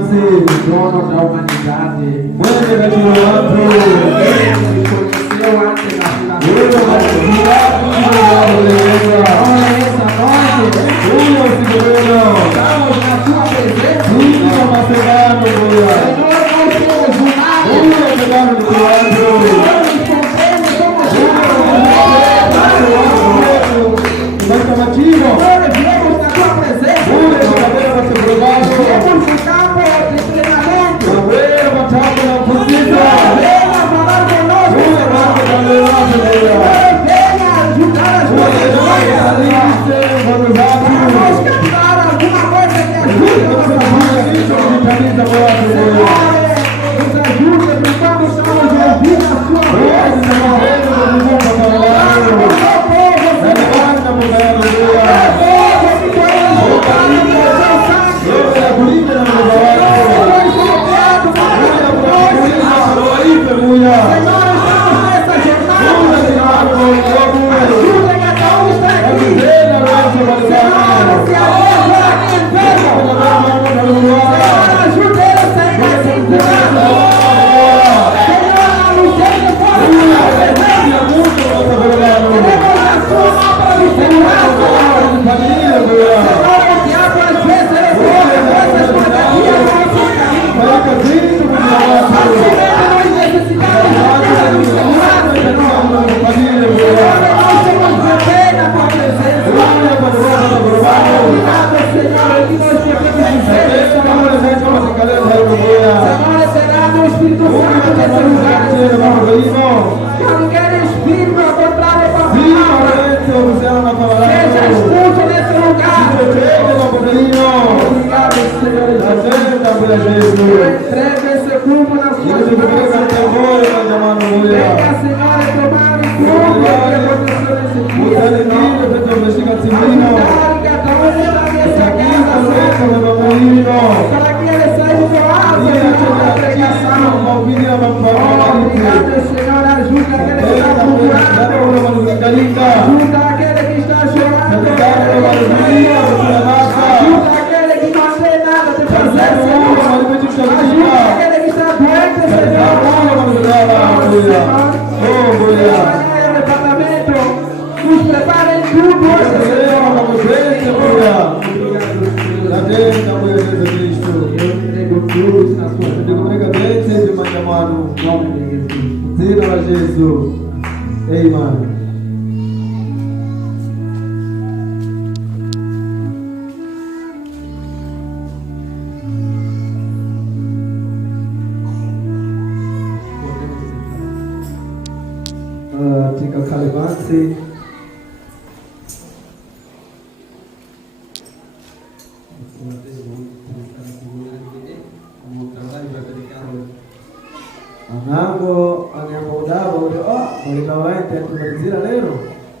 dono da humanidade. Ele conheceu antes da fundação. Olha essa noite. Estamos na sua presença. Senhor, nós temos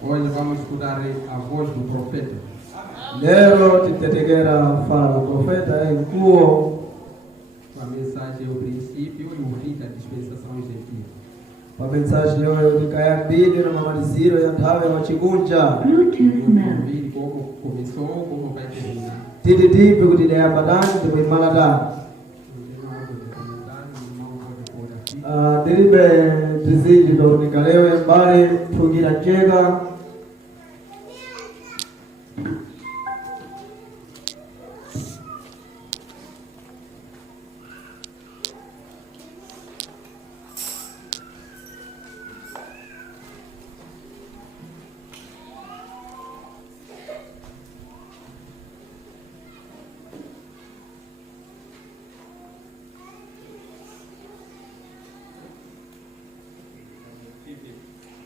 Hoje vamos estudar a voz do profeta. Lero titetegera fala profeta mkuu. A mensagem é o princípio e o fim da dispensação efetiva. A mensagem yoyo nikayabidi na mamaliziro ya nthawe wachikunja. Ouvir como começou, como vai terminar. Tititipi kuti dayambadani tikuimalata. Dilibe tizidi ndo nikalewe mbali tugira chega.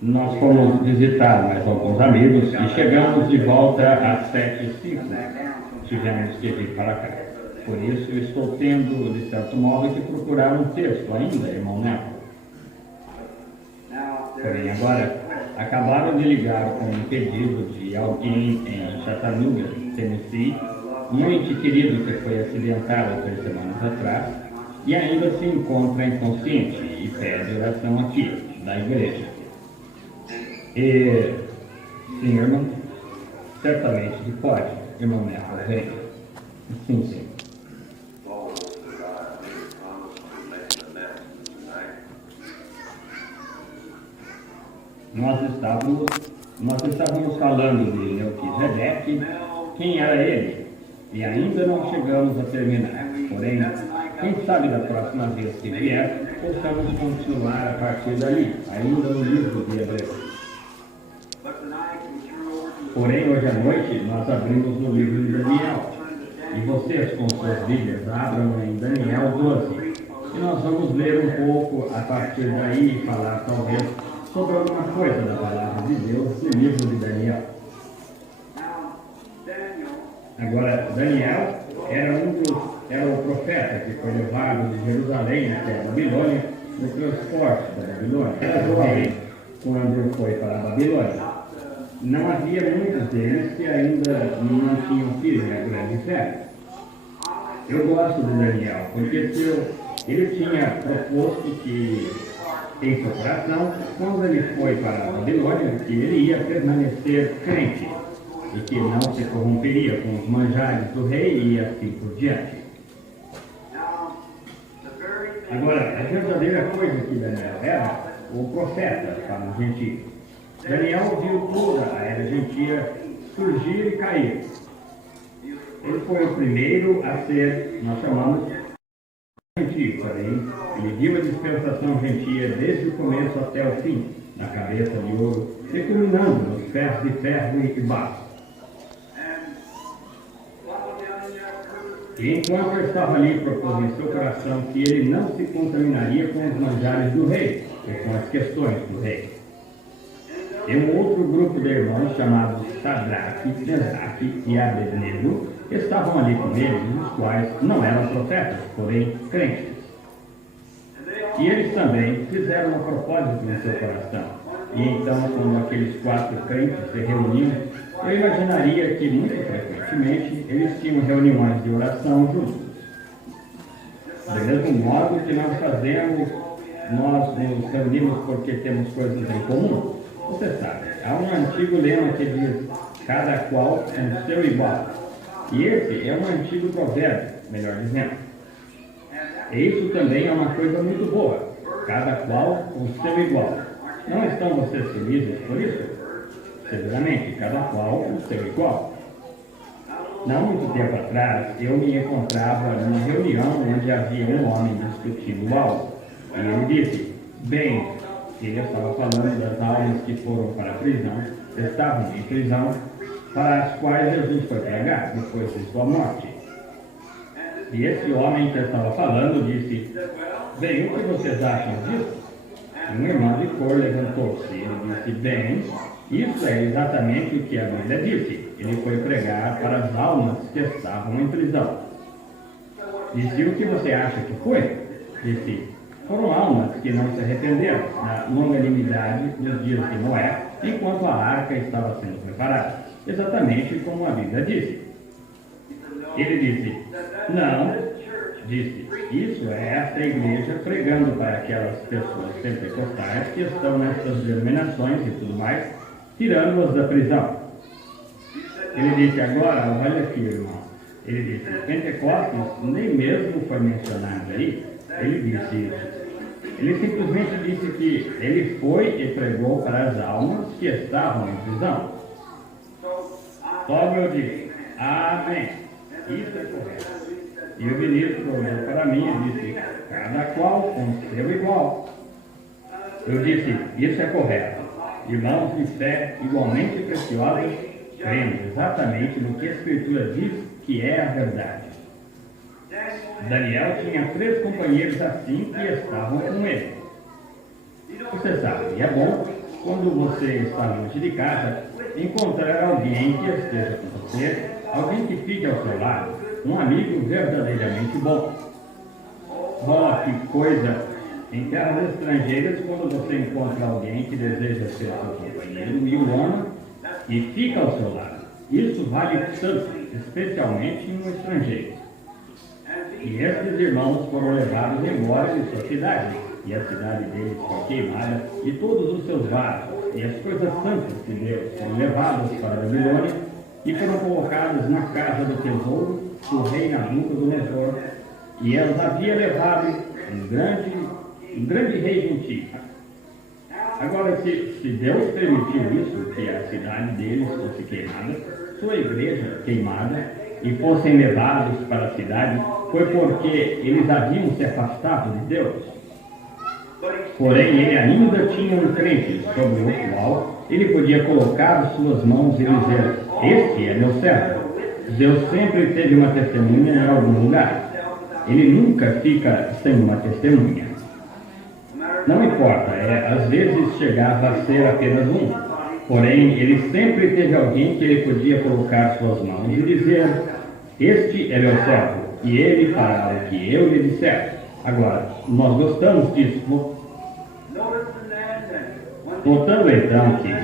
Nós fomos visitar mais alguns amigos e chegamos de volta às 7h05. Tivemos que vir para cá. Por isso, estou tendo, de certo modo, que procurar um texto ainda, irmão Neto. Porém, agora, acabaram de ligar com um pedido de alguém em Chattanooga, Tennessee, muito querido que foi acidentado 3 semanas atrás e ainda se encontra inconsciente e pede oração aqui, na igreja. E, sim, irmão, certamente que pode, irmão Neto, venha. Sim, sim. nós estávamos falando de Melquisedeque, quem era ele, e ainda não chegamos a terminar. Porém, quem sabe da próxima vez que vier, possamos continuar a partir dali, ainda no livro de Hebreus. Porém, hoje à noite, nós abrimos no livro de Daniel. E vocês, com suas Bíblias, abram em Daniel 12. E nós vamos ler um pouco a partir daí e falar, talvez, sobre alguma coisa da palavra de Deus no livro de Daniel. Agora, Daniel era o profeta que foi levado de Jerusalém até a Babilônia no transporte da Babilônia. Era jovem quando foi para a Babilônia. Não havia muitos deles que ainda não tinham firme a grande fé. Eu gosto de Daniel, porque ele tinha proposto que, em seu coração, quando ele foi para a Babilônia, que ele ia permanecer crente e que não se corromperia com os manjares do rei e assim por diante. Agora, a verdadeira coisa que Daniel era, o profeta para os gentios. Daniel viu toda a era gentia surgir e cair. Ele foi o primeiro a ser, nós chamamos, gentio, porém, ele viu a dispensação gentia desde o começo até o fim, na cabeça de ouro, e culminando nos pés de ferro e barro. E enquanto ele estava ali, propôs em seu coração que ele não se contaminaria com os manjares do rei, e com as questões do rei. E um outro grupo de irmãos, chamados Sadraque, Mesaque e Abednego, estavam ali com eles, os quais não eram profetas, porém crentes. E eles também fizeram um propósito no seu coração. E então, quando aqueles 4 crentes se reuniam, eu imaginaria que, muito frequentemente, eles tinham reuniões de oração juntos. Do mesmo modo que nós fazemos, nós nos reunimos porque temos coisas em comum. Você sabe, há um antigo lema que diz, cada qual é o seu igual. E esse é um antigo provérbio, melhor dizendo. E isso também é uma coisa muito boa, cada qual o seu igual. Não estão vocês felizes por isso? Seguramente, cada qual o seu igual. Não muito tempo atrás, eu me encontrava numa reunião onde havia um homem discutindo algo. E ele disse, bem, ele estava falando das almas que foram para a prisão, estavam em prisão, para as quais Jesus foi pregar depois de sua morte. E esse homem que estava falando disse, bem, o que vocês acham disso? E um irmão de cor levantou-se e ele disse, bem, isso é exatamente o que a Bíblia disse. Ele foi pregar para as almas que estavam em prisão. Disse, o que você acha que foi? Disse, foram almas que não se arrependeram na longanimidade dos dias de Noé, enquanto a arca estava sendo preparada, exatamente como a Bíblia disse. Ele disse, não, disse, isso é esta igreja pregando para aquelas pessoas pentecostais que estão nessas denominações e tudo mais, tirando-as da prisão. Ele disse, agora, olha aqui, irmão. Ele disse, Pentecostes nem mesmo foi mencionado aí. Ele disse isso. Ele simplesmente disse que ele foi e pregou para as almas que estavam em prisão. Logo eu disse, amém. Isso é correto. E o ministro olhou para mim e disse, cada qual com seu igual. Eu disse, isso é correto. Irmãos de fé igualmente preciosos, cremos exatamente no que a Escritura diz que é a verdade. Daniel tinha 3 companheiros assim que estavam com ele. Você sabe, é bom, quando você está longe de casa, encontrar alguém que esteja com você, alguém que fique ao seu lado, um amigo verdadeiramente bom. Bom, que coisa, em terras estrangeiras, quando você encontra alguém que deseja ser seu companheiro e o ama e fica ao seu lado. Isso vale tanto, especialmente no estrangeiro. E estes irmãos foram levados embora de sua cidade, e a cidade deles foi queimada, e todos os seus vasos, e as coisas santas de Deus foram levadas para a Babilônia, e foram colocadas na casa do tesouro do rei Nabucodonosor, e elas havia levado um grande rei gentio. Agora, se Deus permitiu isso, que a cidade deles fosse queimada, sua igreja queimada, e fossem levados para a cidade, foi porque eles haviam se afastado de Deus. Porém, ele ainda tinha um crente sobre o qual ele podia colocar suas mãos e dizer: este é meu servo. Deus sempre teve uma testemunha em algum lugar. Ele nunca fica sem uma testemunha. Não importa, às vezes chegava a ser apenas um. Porém, ele sempre teve alguém que ele podia colocar suas mãos e dizer: este é meu servo, e ele fará o que eu lhe disser. Agora, nós gostamos disso. Notando então que,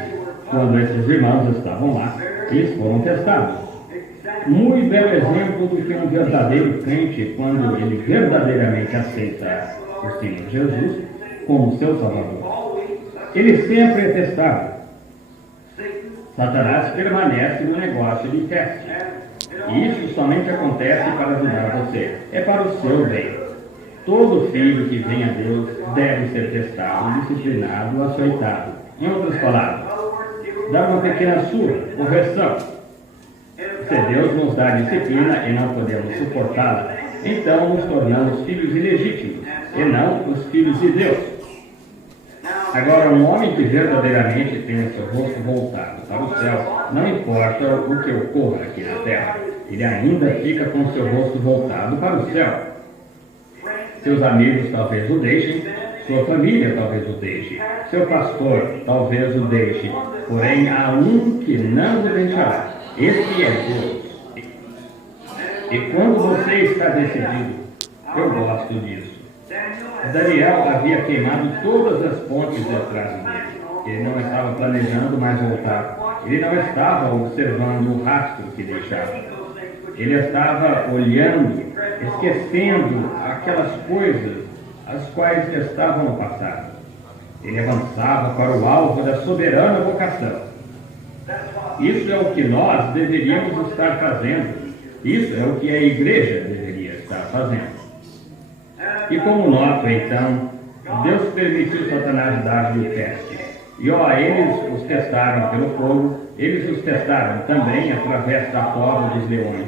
quando esses irmãos estavam lá, eles foram testados. Muito belo exemplo do que um verdadeiro crente, quando ele verdadeiramente aceita o Senhor Jesus como seu Salvador. Ele sempre é testado. Satanás permanece no negócio de teste. E isso somente acontece para ajudar você. É para o seu bem. Todo filho que vem a Deus deve ser testado, disciplinado, açoitado. Em outras palavras, dar uma pequena surra, correção. Se Deus nos dá disciplina e não podemos suportá-la, então nos tornamos filhos ilegítimos, e não os filhos de Deus. Agora, um homem que verdadeiramente tem o seu rosto voltado para o céu, não importa o que ocorra aqui na terra, ele ainda fica com o seu rosto voltado para o céu. Seus amigos talvez o deixem, sua família talvez o deixe, seu pastor talvez o deixe, porém há um que não o deixará. Este é Deus. E quando você está decidido, eu gosto disso. Daniel havia queimado todas as pontes atrás dele. Ele não estava planejando mais voltar. Ele não estava observando o rastro que deixava. Ele estava olhando, esquecendo aquelas coisas as quais estavam no passado. Ele avançava para o alvo da soberana vocação. Isso é o que nós deveríamos estar fazendo. Isso é o que a igreja deveria estar fazendo. E como noto, então, Deus permitiu Satanás dar-lhe o teste. E eles os testaram pelo fogo, eles os testaram também através da cova dos leões.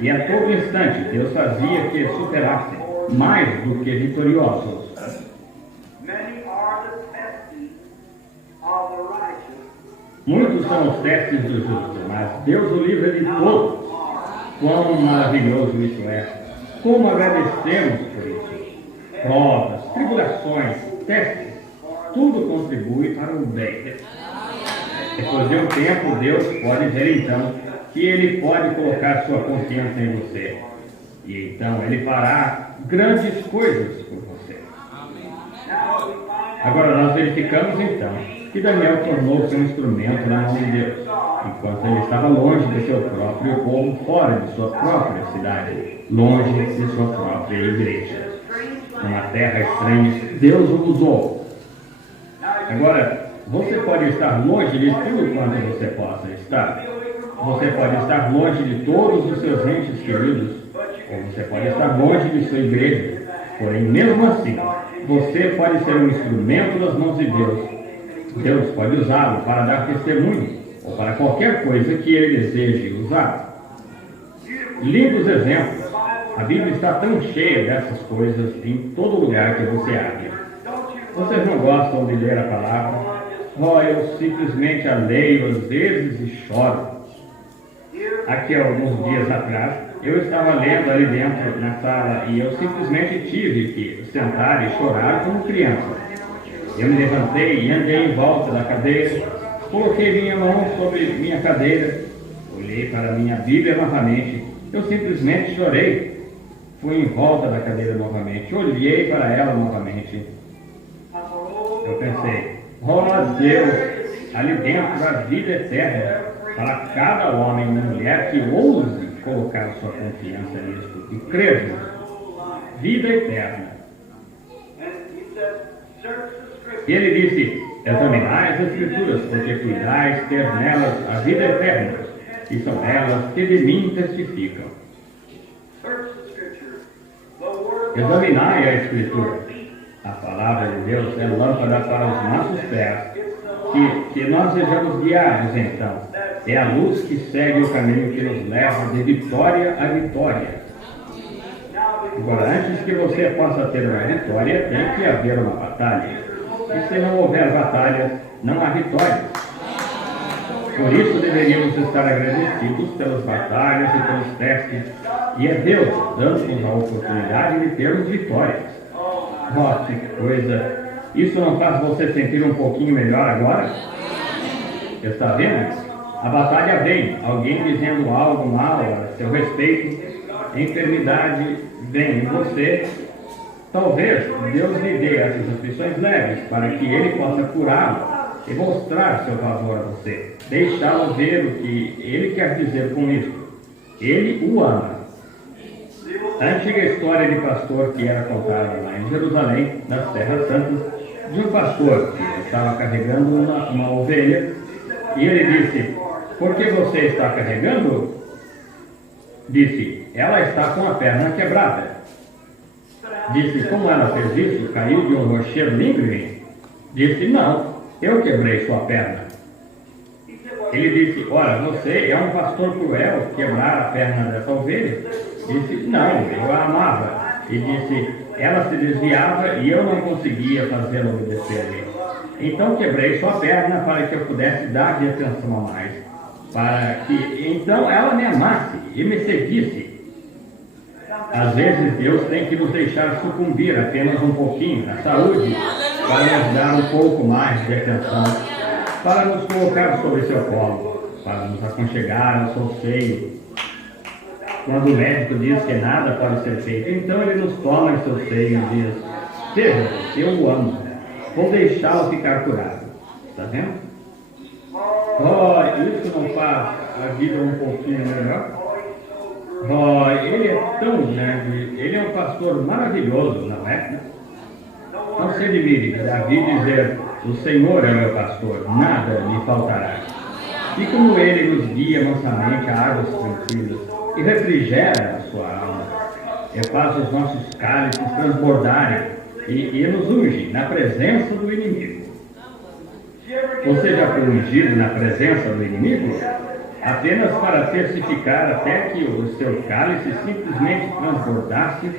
E a todo instante Deus fazia que superassem, mais do que vitoriosos. Muitos são os testes do justo, mas Deus o livra de todos. Quão maravilhoso isso é! Como agradecemos por isso! Provas, tribulações, testes, tudo contribui para o bem. Depois de um tempo, Deus pode ver então que Ele pode colocar sua confiança em você. E então Ele fará grandes coisas por você. Agora nós verificamos então que Daniel tornou-se um instrumento na mão de Deus, enquanto ele estava longe de seu próprio povo, fora de sua própria cidade, longe de sua própria igreja. Numa terra estranha, Deus o usou. Agora, você pode estar longe de tudo quanto você possa estar. Você pode estar longe de todos os seus entes queridos, ou você pode estar longe de sua igreja. Porém, mesmo assim, você pode ser um instrumento nas mãos de Deus. Deus pode usá-lo para dar testemunho, ou para qualquer coisa que Ele deseje usar. Lindos exemplos. A Bíblia está tão cheia dessas coisas em todo lugar que você abre. Vocês não gostam de ler a palavra? Eu simplesmente a leio às vezes e choro. Aqui há alguns dias atrás, eu estava lendo ali dentro na sala e eu simplesmente tive que sentar e chorar como criança. Eu me levantei e andei em volta da cadeira, coloquei minha mão sobre minha cadeira, olhei para minha Bíblia novamente, eu simplesmente chorei. Fui em volta da cadeira novamente, olhei para ela novamente. Eu pensei, Deus, ali dentro a vida eterna, para cada homem e mulher que ouse colocar sua confiança nisso e crer nisso. Vida eterna. E ele disse, examinai as Escrituras, porque cuidais ter nelas a vida eterna, e são elas que de mim testificam. Examinai a Escritura. A palavra de Deus é lâmpada para os nossos pés, que nós sejamos guiados, então. É a luz que segue o caminho que nos leva de vitória a vitória. Agora, antes que você possa ter uma vitória, tem que haver uma batalha. E se não houver batalha, não há vitória. Por isso deveríamos estar agradecidos pelas batalhas e pelos testes. E é Deus dando-nos a oportunidade de termos vitórias. Oh, que coisa! Isso não faz você sentir um pouquinho melhor agora? Você está vendo? A batalha vem, alguém dizendo algo mal a seu respeito, a enfermidade vem em você. Talvez Deus lhe dê essas aflições leves para que Ele possa curá-lo e mostrar seu favor a você, deixá-lo ver o que Ele quer dizer com isso. Ele o ama. A antiga história de pastor que era contada lá em Jerusalém, nas Terras Santas, de um pastor que estava carregando uma ovelha, e ele disse: "Por que você está carregando?" Disse: "Ela está com a perna quebrada." Disse: "Como ela fez isso? Caiu de um rochedo íngreme?" Disse: "Não, eu quebrei sua perna." Ele disse: "Ora, você é um pastor cruel, quebrar a perna dessa ovelha?" Disse: "Não, eu a amava." E disse: "Ela se desviava e eu não conseguia fazê-la obedecer-me. Então quebrei sua perna para que eu pudesse dar-lhe atenção a mais, para que então ela me amasse e me seguisse." Às vezes Deus tem que nos deixar sucumbir apenas um pouquinho na saúde para nos dar um pouco mais de atenção, para nos colocar sobre seu colo, para nos aconchegar ao seu seio. Quando o médico diz que nada pode ser feito, então ele nos toma em seu seio e diz: "Veja, eu o amo, vou deixá-lo ficar curado." Está vendo? Oh, isso não faz a vida um pouquinho melhor? Oh, ele é tão grande, ele é um pastor maravilhoso, não é? Não se admire de Davi dizer: "O Senhor é meu pastor, nada me faltará." E como ele nos guia mansamente a águas tranquilas e refrigera a sua alma, e faz os nossos cálices transbordarem e nos unge na presença do inimigo. Você já foi ungido na presença do inimigo? Apenas para testificar até que o seu cálice simplesmente transbordasse?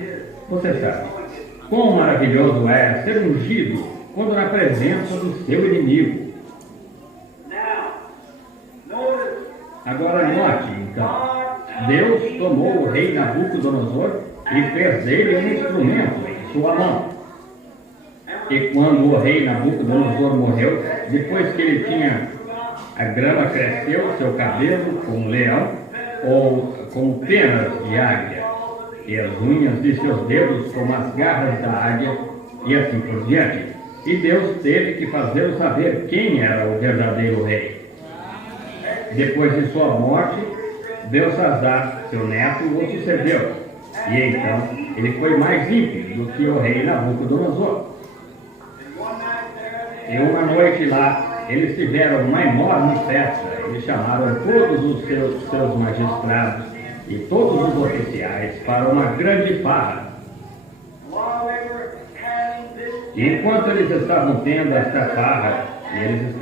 Você sabe quão maravilhoso é ser ungido quando na presença do seu inimigo. Agora note, então, Deus tomou o rei Nabucodonosor e fez dele um instrumento em sua mão. E quando o rei Nabucodonosor morreu, depois que ele tinha, a grama cresceu, seu cabelo como um leão, ou como penas de águia, e as unhas de seus dedos como as garras da águia, e assim por diante. E Deus teve que fazê-lo saber quem era o verdadeiro rei. Depois de sua morte, Belsazar, seu neto, o sucedeu. E então ele foi mais ímpio do que o rei Nabucodonosor. E uma noite lá, eles tiveram uma enorme festa. Eles chamaram todos os seus magistrados e todos os oficiais para uma grande farra. E enquanto eles estavam tendo esta farra, eles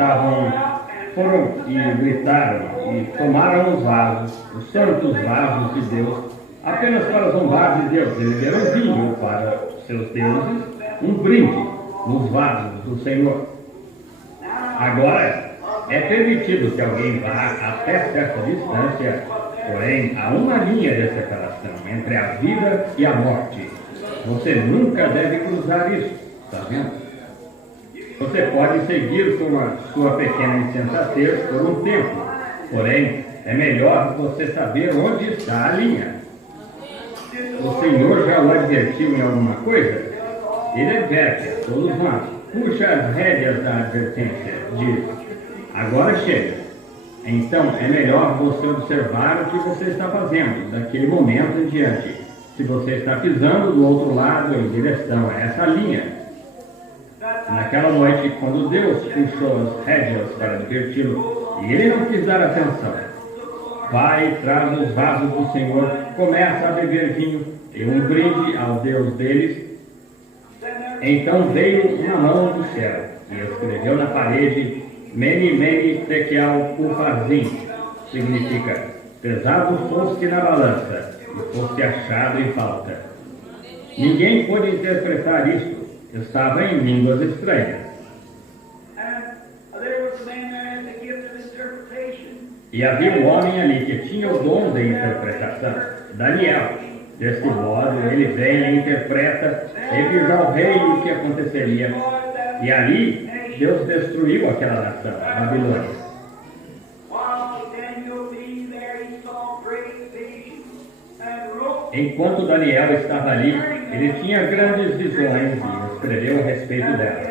foram e gritaram e tomaram os vasos, os santos vasos de Deus, apenas para zombar de Deus. Eles deram vinho para seus deuses, um brinde nos vasos do Senhor. Agora, é permitido que alguém vá até certa distância, porém há uma linha de separação entre a vida e a morte. Você nunca deve cruzar isso, está vendo? Você pode seguir com a sua pequena insensatez por um tempo, porém é melhor você saber onde está a linha. O Senhor já o advertiu em alguma coisa? Ele adverte a todos nós. Puxa as rédeas da advertência, diz: agora chega. Então é melhor você observar o que você está fazendo daquele momento em diante, se você está pisando do outro lado em direção a essa linha. Naquela noite, quando Deus puxou as rédeas para adverti-lo e ele não quis dar atenção, vai, traz os vasos do Senhor, começa a beber vinho e um brinde ao Deus deles. Então veio uma mão do céu e escreveu na parede Mene, Mene, Tekel, Upharsin, significa pesado foste na balança e foste achado em falta. Ninguém pôde interpretar isto, estava em línguas estranhas. E havia um homem ali que tinha o dom de interpretação, Daniel. Deste modo, ele vem e interpreta, e viu já o rei o que aconteceria. E ali, Deus destruiu aquela nação, a Babilônia. Enquanto Daniel estava ali, ele tinha grandes visões e escreveu a respeito delas,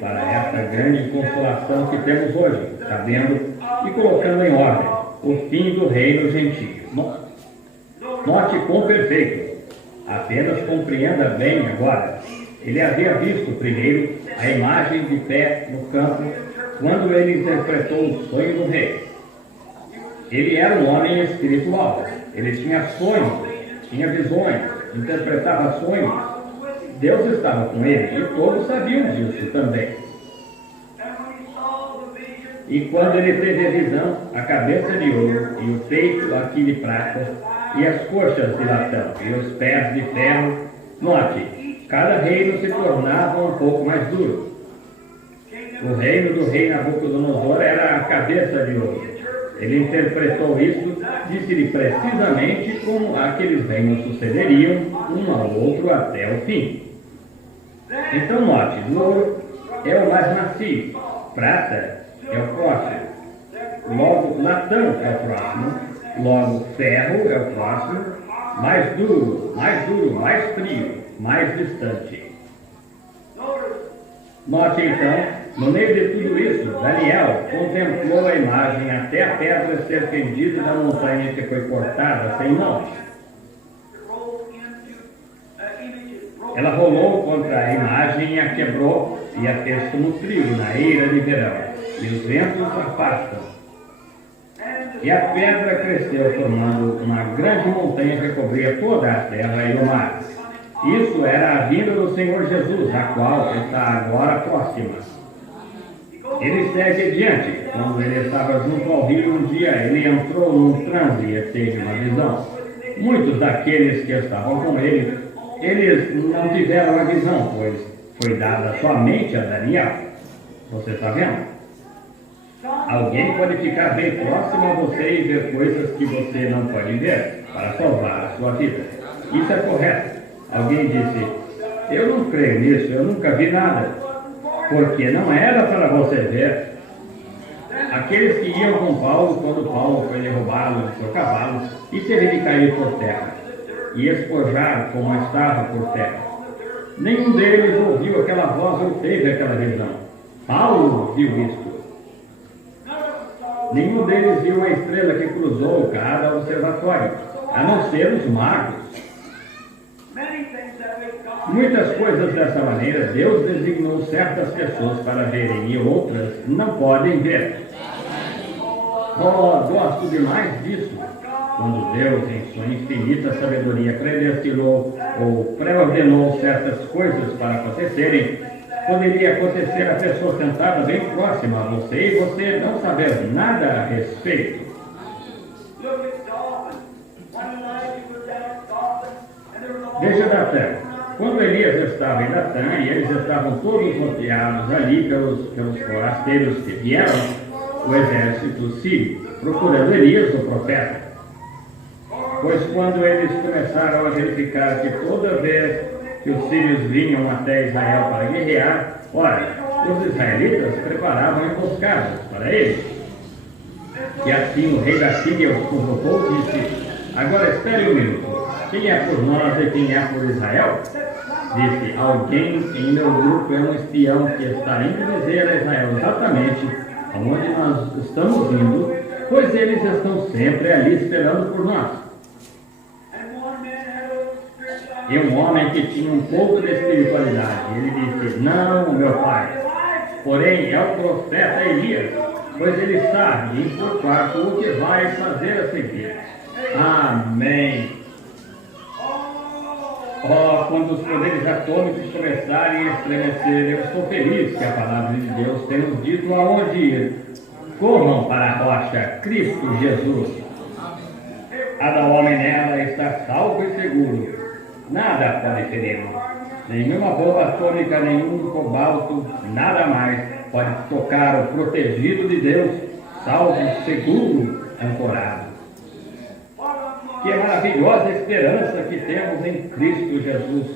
para esta grande consolação que temos hoje, sabendo e colocando em ordem o fim do reino gentio. Note quão perfeito. Apenas compreenda bem agora. Ele havia visto primeiro a imagem de pé no campo quando ele interpretou o sonho do rei. Ele era um homem espiritual. Ele tinha sonhos, tinha visões, interpretava sonhos. Deus estava com ele e todos sabiam disso também. E quando ele teve a visão, a cabeça de ouro e o peito aqui de prata e as coxas de latão e os pés de ferro, note, cada reino se tornava um pouco mais duro. O reino do rei Nabucodonosor era a cabeça de ouro. Ele interpretou isso, disse-lhe precisamente como aqueles reinos sucederiam um ao outro até o fim. Então note, ouro é o mais macio, prata é o próximo, logo latão é o próximo, logo ferro é o próximo, mais duro, mais frio, mais distante. Note então, no meio de tudo isso, Daniel contemplou a imagem até a pedra ser pendida da montanha que foi cortada sem mãos. Ela rolou contra a imagem e a quebrou e a fez como frio na eira de verão. E os ventos afastam. E a pedra cresceu, formando uma grande montanha que cobria toda a terra e o mar. Isso era a vinda do Senhor Jesus, a qual está agora próxima. Ele segue adiante. Quando ele estava junto ao rio um dia, ele entrou num transe e teve uma visão. Muitos daqueles que estavam com ele, eles não tiveram a visão, pois foi dada somente a Daniel. Você está vendo? Alguém pode ficar bem próximo a você e ver coisas que você não pode ver para salvar a sua vida. Isso é correto. Alguém disse, eu não creio nisso, eu nunca vi nada. Porque não era para você ver. Aqueles que iam com Paulo, quando Paulo foi derrubado do seu cavalo e teve de cair por terra e espojar como estava por terra. Nenhum deles ouviu aquela voz ou teve aquela visão. Paulo viu isto. Nenhum deles viu uma estrela que cruzou cada observatório, a não ser os magos. Muitas coisas dessa maneira, Deus designou certas pessoas para verem e outras não podem ver. Gosto demais disso. Quando Deus, em sua infinita sabedoria, predestinou ou pré-ordenou certas coisas para acontecerem, poderia acontecer a pessoa sentada bem próxima a você e você não saber nada a respeito. Veja Datã. Quando Elias estava em Datã e eles estavam todos rodeados ali pelos forasteiros que vieram, o exército sírio, procurando Elias, o profeta. Pois quando eles começaram a verificar que toda vez que os sírios vinham até Israel para guerrear, ora, os israelitas preparavam emboscadas para eles. E assim o rei da Síria os convocou e disse, agora espere um minuto, quem é por nós e quem é por Israel? Disse, alguém em meu grupo é um espião que está indo dizer a Israel exatamente aonde nós estamos indo, pois eles estão sempre ali esperando por nós. E um homem que tinha um pouco de espiritualidade, ele disse, não, meu pai, porém é o profeta Elias, pois ele sabe em seu quarto o que vai fazer a seguir. Amém. Oh, quando os poderes atômicos começarem a estremecer, eu estou feliz que a palavra de Deus tem nos dito aonde ir. Corram para a rocha, Cristo Jesus. Cada homem nela está salvo e seguro. Nada pode feri-lo. Nenhuma bomba atômica, nenhum cobalto, nada mais pode tocar o protegido de Deus, salvo, seguro, ancorado. Que maravilhosa esperança que temos em Cristo Jesus.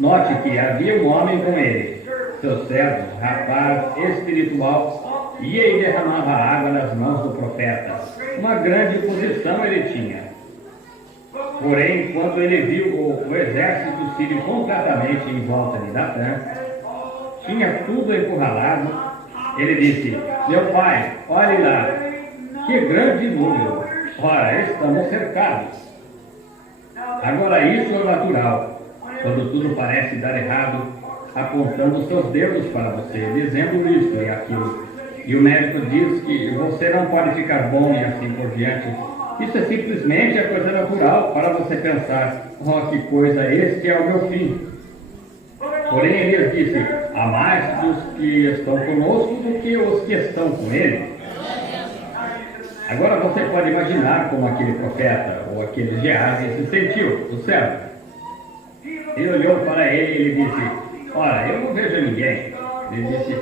Note que havia um homem com ele, seu servo, rapaz espiritual, ia e derramava água nas mãos do profeta. Uma grande posição ele tinha. Porém, quando ele viu o exército sírio completamente em volta de Datã, tinha tudo encurralado, ele disse: meu pai, olhe lá, que grande número! Ora, estamos cercados. Agora isso é natural, quando tudo parece dar errado, apontando seus dedos para você, dizendo isso e aquilo. E o médico diz que você não pode ficar bom e assim por diante. Isso é simplesmente a coisa natural para você pensar: oh, que coisa, este é o meu fim. Porém, ele disse: há mais dos que estão conosco do que os que estão com ele. Agora você pode imaginar como aquele profeta ou aquele Geazi se sentiu, o servo. Ele olhou para ele e ele disse: ora, eu não vejo ninguém. Ele disse: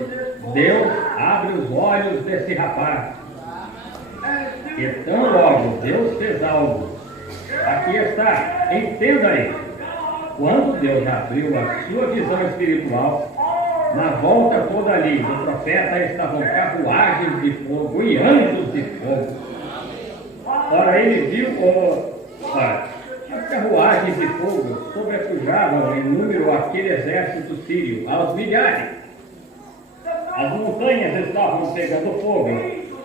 Deus abre os olhos desse rapaz. E tão logo Deus fez algo. Aqui está, entenda isso. Quando Deus abriu a sua visão espiritual, na volta toda ali do profeta estavam carruagens de fogo e anjos de fogo. Ora, ele viu as carruagens de fogo sobrepujavam em número aquele exército sírio, aos milhares. As montanhas estavam pegando fogo,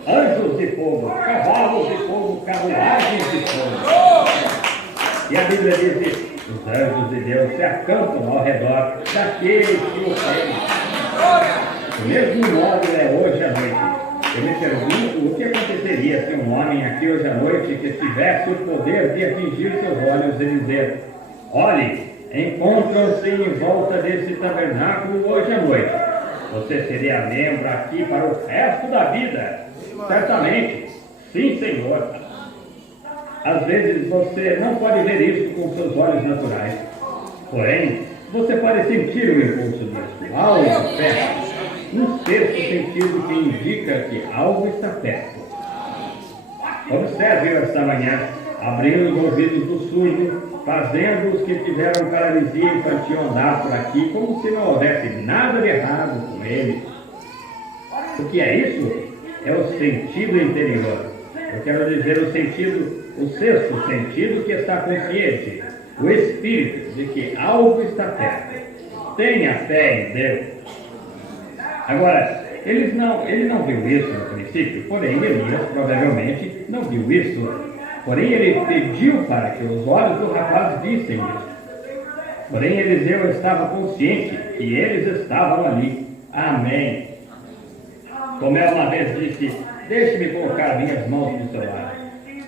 anjos de fogo, cavalos de fogo, carruagens de fogo. E a Bíblia diz: os anjos de Deus se acampam ao redor daqueles que o temem. Do mesmo modo é hoje à noite. Eu me pergunto o que aconteceria se um homem aqui hoje à noite que tivesse o poder de atingir seus olhos e dizer: olhe, encontram-se em volta desse tabernáculo hoje à noite. Você seria membro aqui para o resto da vida. Certamente, sim, Senhor. Às vezes você não pode ver isso com seus olhos naturais. Porém, você pode sentir o impulso disso, algo perto. Um sexto sentido que indica que algo está perto. Observe esta manhã, abrindo os ouvidos do surdo, fazendo os que tiveram paralisia infantil andar por aqui como se não houvesse nada de errado com ele. O que é isso? É o sentido interior. Eu quero dizer o sexto sentido que está consciente, o espírito de que algo está perto. Tenha fé em Deus. Agora, ele não viu isso no princípio, porém Elias provavelmente não viu isso. Porém ele pediu para que os olhos do rapaz vissem isso. Porém Eliseu estava consciente que eles estavam ali. Amém. Tomé uma vez disse: deixe-me colocar minhas mãos no seu lado.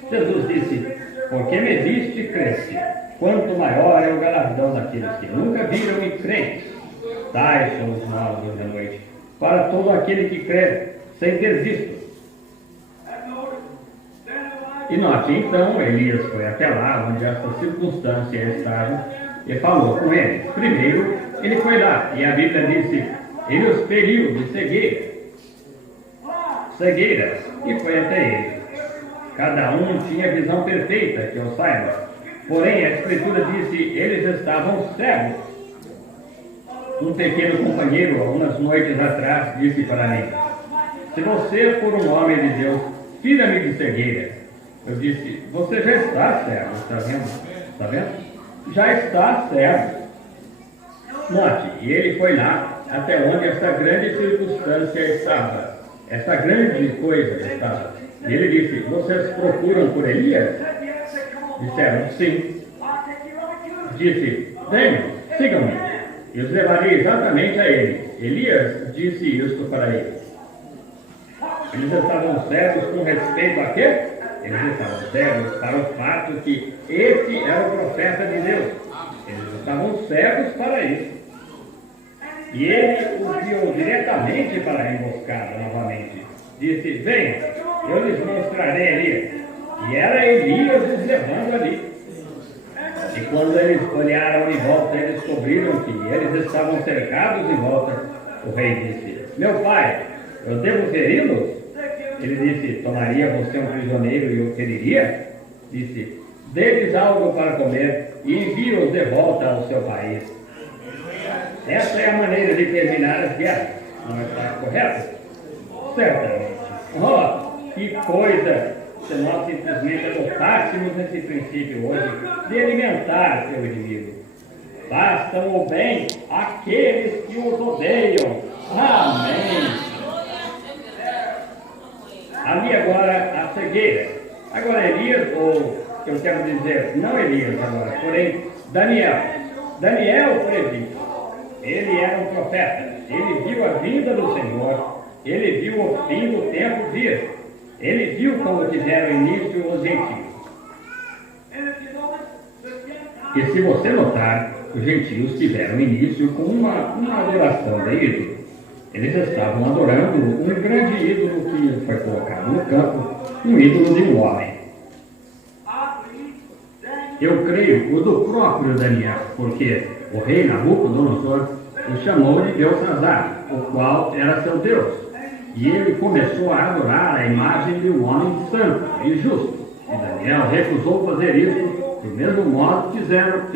Jesus disse: porque me viste e cresce, quanto maior é o galardão daqueles que nunca viram e creem. Tais são os novos da noite, para todo aquele que crê sem ter visto. E note, então, Elias foi até lá onde essa circunstância estava e falou com eles. Primeiro, ele foi lá, e a Bíblia disse: ele os feriu de cegueira, e foi até ele. Cada um tinha visão perfeita, que eu saiba. Porém, a Escritura disse: eles estavam cegos. Um pequeno companheiro, algumas noites atrás, disse para mim: se você for um homem de Deus, tira-me de cegueira. Eu disse: você já está cego, está vendo? Está vendo? Já está cego. Note, e ele foi lá, até onde essa grande circunstância estava. Essa grande coisa estava. E ele disse: vocês procuram por Elias? Disseram: sim. Disse: venham, sigam-me, e os levarei exatamente a ele. Elias disse isto para eles. Eles estavam cegos com respeito a quê? Eles estavam cegos para o fato que esse era o profeta de Deus. Eles estavam cegos para isso. E ele os guiou diretamente para a emboscada novamente. Disse: venha, eu lhes mostrarei ali. E era Elias os levando ali. E quando eles olharam em volta, eles descobriram que eles estavam cercados em volta. O rei disse: meu pai, eu devo feri-los? Ele disse: tomaria você um prisioneiro e o feriria? Disse: dê-lhes algo para comer e envie-os de volta ao seu país. Essa é a maneira de terminar as guerras. Não está correto? Certamente. Oh, que coisa se nós simplesmente adotássemos esse princípio hoje de alimentar seu inimigo. Bastam o bem aqueles que os odeiam. Amém. Ali agora a cegueira. Agora Elias, ou eu quero dizer, não Elias agora, porém Daniel. Daniel previu. Ele era um profeta. Ele viu a vinda do Senhor. Ele viu o fim do tempo vir. Ele viu como tiveram início os gentios. E se você notar, os gentios tiveram início com uma adoração de ídolo. Eles estavam adorando um grande ídolo que foi colocado no campo, um ídolo de um homem. Eu creio o do próprio Daniel, porque o rei Nabucodonosor o chamou de Belsazar, o qual era seu Deus. E ele começou a adorar a imagem de um homem santo e justo. E Daniel recusou fazer isso, do mesmo modo que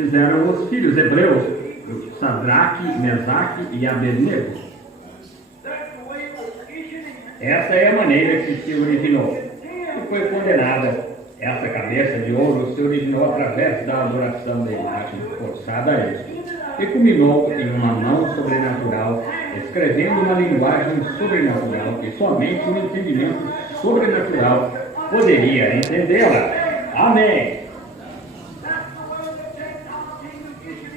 fizeram os filhos hebreus, Sadraque, Mesaque e Abednego. Essa é a maneira que se originou. E foi condenada. Essa cabeça de ouro se originou através da adoração da imagem forçada a isso. E culminou em uma mão sobrenatural, escrevendo uma linguagem sobrenatural que somente um entendimento sobrenatural poderia entendê-la. Amém.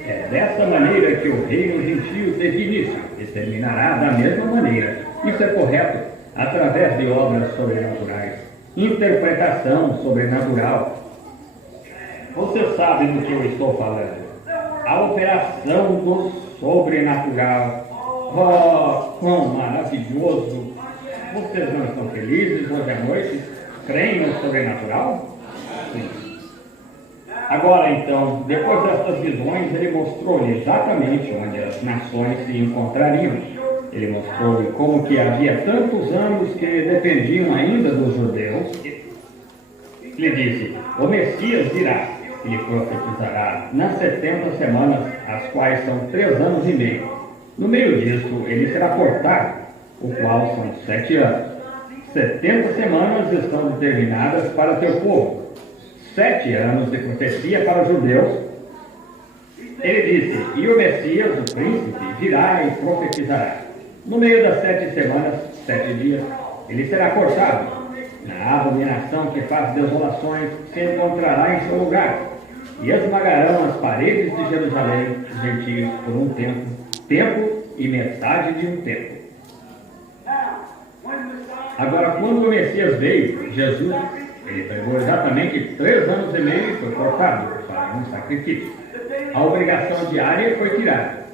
É dessa maneira que o reino gentio teve início e terminará da mesma maneira. Isso é correto, através de obras sobrenaturais, interpretação sobrenatural. Você sabe do que eu estou falando. A operação do sobrenatural. Oh, quão maravilhoso! Vocês não estão felizes hoje à noite? Creem no sobrenatural? Sim. Agora então, depois destas visões, ele mostrou-lhe exatamente onde as nações se encontrariam. Ele mostrou-lhe como que havia tantos anos que dependiam ainda dos judeus. Ele disse: o Messias virá. Ele profetizará nas 70 semanas, as quais são 3 anos e meio. No meio disso, ele será cortado, o qual são 7 anos. 70 semanas estão determinadas para teu povo. 7 anos de profecia para os judeus. Ele disse: e o Messias, o príncipe, virá e profetizará. No meio das 7 semanas, 7 dias, ele será cortado. Na abominação que faz desolações, se encontrará em seu lugar. E esmagarão as paredes de Jerusalém, os gentios, por um tempo e metade de um tempo. Agora, quando o Messias veio, Jesus, ele pegou exatamente 3 anos e meio e foi cortado para um sacrifício. A obrigação diária foi tirada.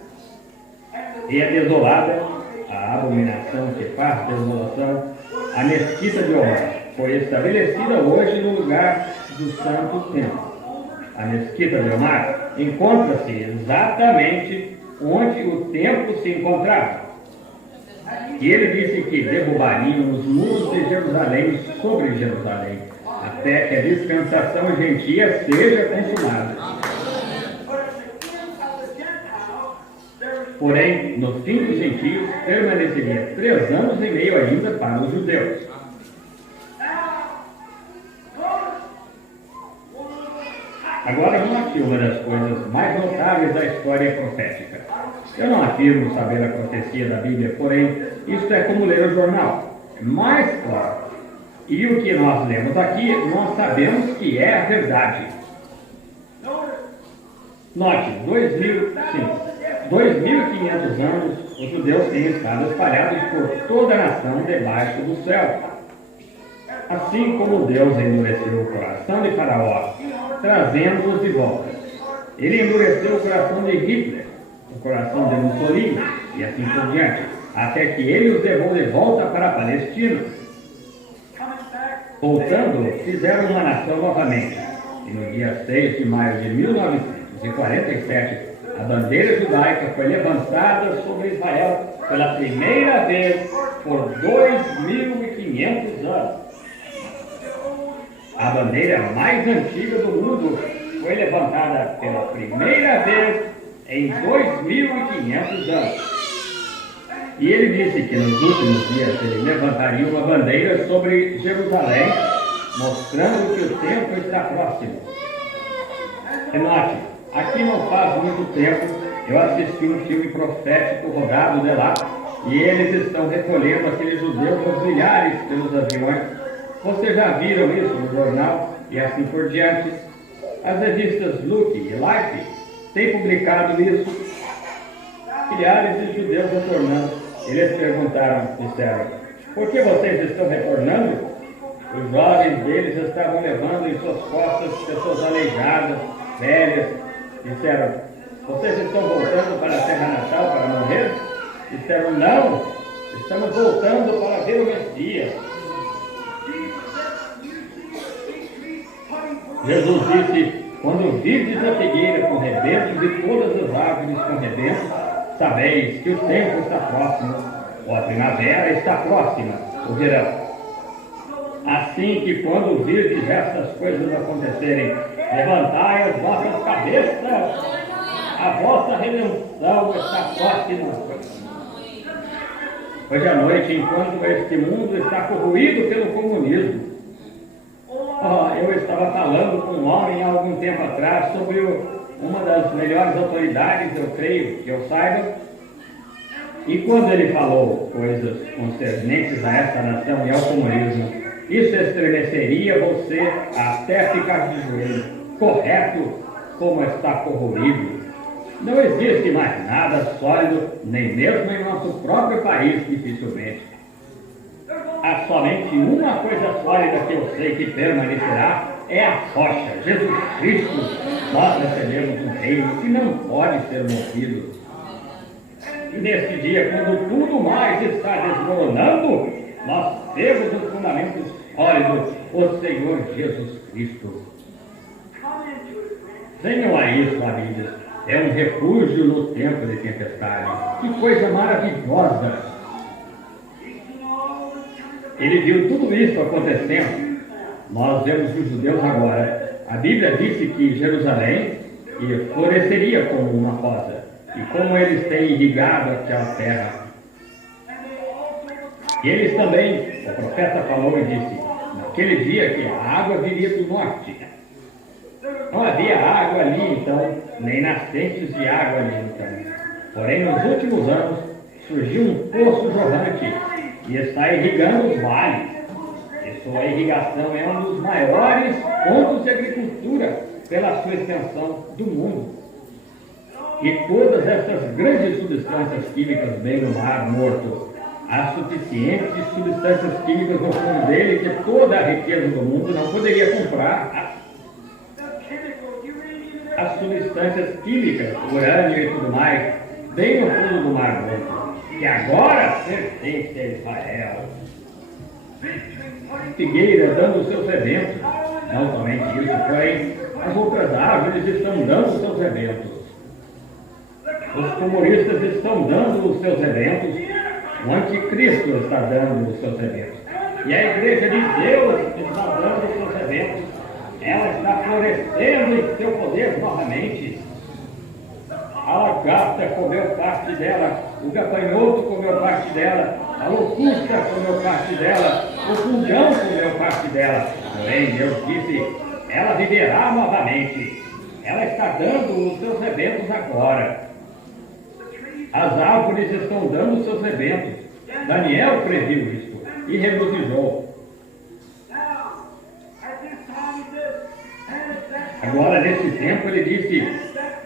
E é desolada a abominação que faz desolação. A mesquita de Omar foi estabelecida hoje no lugar do santo templo. A mesquita de Omar encontra-se exatamente onde o templo se encontrava. E ele disse que derrubariam os muros de Jerusalém sobre Jerusalém, até que a dispensação gentia seja consumada. Porém, no fim dos gentios, permaneceria 3 anos e meio ainda para os judeus. Agora vamos aqui uma das coisas mais notáveis da história profética. Eu não afirmo saber a profecia da Bíblia, porém, isto é como ler o jornal. Mais claro. E o que nós lemos aqui, nós sabemos que é a verdade. Note, 2.500 anos, os judeus têm estado espalhados por toda a nação debaixo do céu. Assim como Deus endureceu o coração de Faraó, trazendo-os de volta, ele endureceu o coração de Hitler, o coração de Mussolini e assim por diante, até que ele os levou de volta para a Palestina. Voltando, fizeram uma nação novamente, e no dia 6 de maio de 1947, a bandeira judaica foi levantada sobre Israel pela primeira vez por 2.500 anos. A bandeira mais antiga do mundo foi levantada pela primeira vez em 2.500 anos. E ele disse que nos últimos dias ele levantaria uma bandeira sobre Jerusalém, mostrando que o tempo está próximo. E note, aqui não faz muito tempo eu assisti um filme profético rodado de lá, e eles estão recolhendo aqueles judeus aos milhares pelos aviões. Vocês já viram isso no jornal e assim por diante. As revistas Look e Life têm publicado isso. Milhares de judeus retornando. Eles disseram, por que vocês estão retornando? Os jovens deles estavam levando em suas costas pessoas aleijadas, velhas. Disseram, vocês estão voltando para a terra natal para morrer? Disseram, não, estamos voltando para ver o Messias. Jesus disse, quando virdes a figueira com rebentos e todas as árvores com rebentos, sabeis que o tempo está próximo, ou a primavera está próxima, o verão. Assim que quando virdes estas coisas acontecerem, levantai as vossas cabeças, a vossa redenção está próxima. Hoje à noite, enquanto este mundo está corroído pelo comunismo, eu estava falando com um homem há algum tempo atrás sobre uma das melhores autoridades, eu creio, que eu saiba, e quando ele falou coisas concernentes a essa nação e ao comunismo, isso estremeceria você até ficar de joelho, correto como está corroído. Não existe mais nada sólido, nem mesmo em nosso próprio país, dificilmente. Há somente uma coisa sólida que eu sei que permanecerá, é a rocha, Jesus Cristo. Nós recebemos um reino que não pode ser movido. E neste dia, quando tudo mais está desmoronando, nós temos um fundamento sólido, o Senhor Jesus Cristo. Venham a isso, amigos. É um refúgio no tempo de tempestade. Que coisa maravilhosa! Ele viu tudo isso acontecendo. Nós vemos os judeus agora. A Bíblia disse que Jerusalém floresceria como uma rosa. E como eles têm irrigado aquela terra. E eles também, o profeta falou e disse, naquele dia que a água viria do norte. Não havia água ali então, nem nascentes de água ali então. Porém, nos últimos anos, surgiu um poço jorrante e está irrigando os vales. E sua irrigação é um dos maiores pontos de agricultura pela sua extensão do mundo. E todas essas grandes substâncias químicas bem no mar morto, há suficientes substâncias químicas no fundo dele que toda a riqueza do mundo não poderia comprar. As substâncias químicas, urânio e tudo mais, bem no fundo do mar morto, que agora pertence a Israel. Figueira dando seus eventos, não somente isso, porém, as outras árvores estão dando seus eventos. Os comunistas estão dando os seus eventos, o anticristo está dando os seus eventos. E a igreja de Deus está dando os seus eventos. Ela está florescendo em seu poder novamente. A lagarta comeu parte dela, o gafanhoto comeu parte dela, a locusta comeu parte dela, o pulgão comeu parte dela. Porém, Deus disse, ela viverá novamente. Ela está dando os seus eventos agora. As árvores estão dando os seus eventos. Daniel previu isso e regozijou. Agora, nesse tempo, ele disse,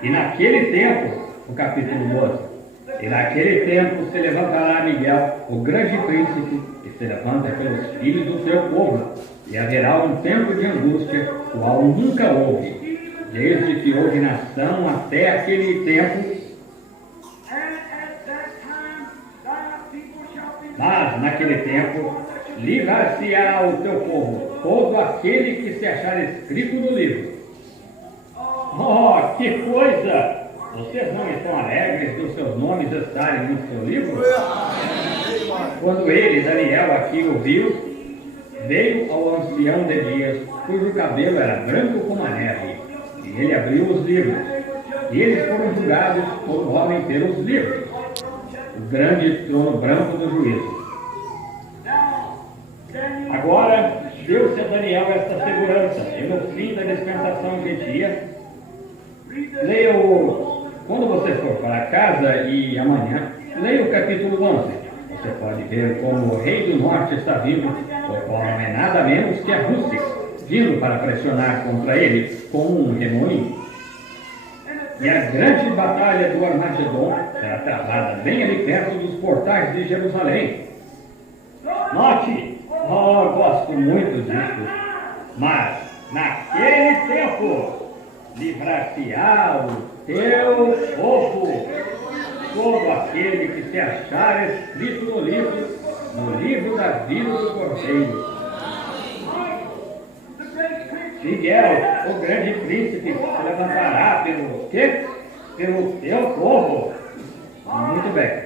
e naquele tempo, no capítulo 12, E naquele tempo se levantará Miguel, o grande príncipe, e se levanta pelos filhos do seu povo, e haverá um tempo de angústia, qual nunca houve, desde que houve nação até aquele tempo. Mas naquele tempo livrar-se-á o teu povo, todo aquele que se achar escrito no livro. Oh, que coisa! Vocês não estão alegres dos seus nomes estarem no seu livro? Quando ele, Daniel, aqui o viu, veio ao ancião de dias, cujo cabelo era branco como a neve, e ele abriu os livros, e eles foram julgados por um homem pelos livros, o grande trono branco do juízo. Agora, deu-se a Daniel esta segurança, e no fim da dispensação de dia, leia quando você for para casa e amanhã, leia o capítulo 11. Você pode ver como o rei do norte está vindo, o qual não é nada menos que a Rússia, vindo para pressionar contra ele como um remoinho. E a grande batalha do Armagedon será travada bem ali perto dos portais de Jerusalém. Note, gosto muito disso, mas naquele tempo livrar-se-á o teu povo, todo aquele que se achar escrito no livro da vida do Cordeiro. Miguel, o grande príncipe, se levantará pelo quê? Pelo teu povo. Muito bem.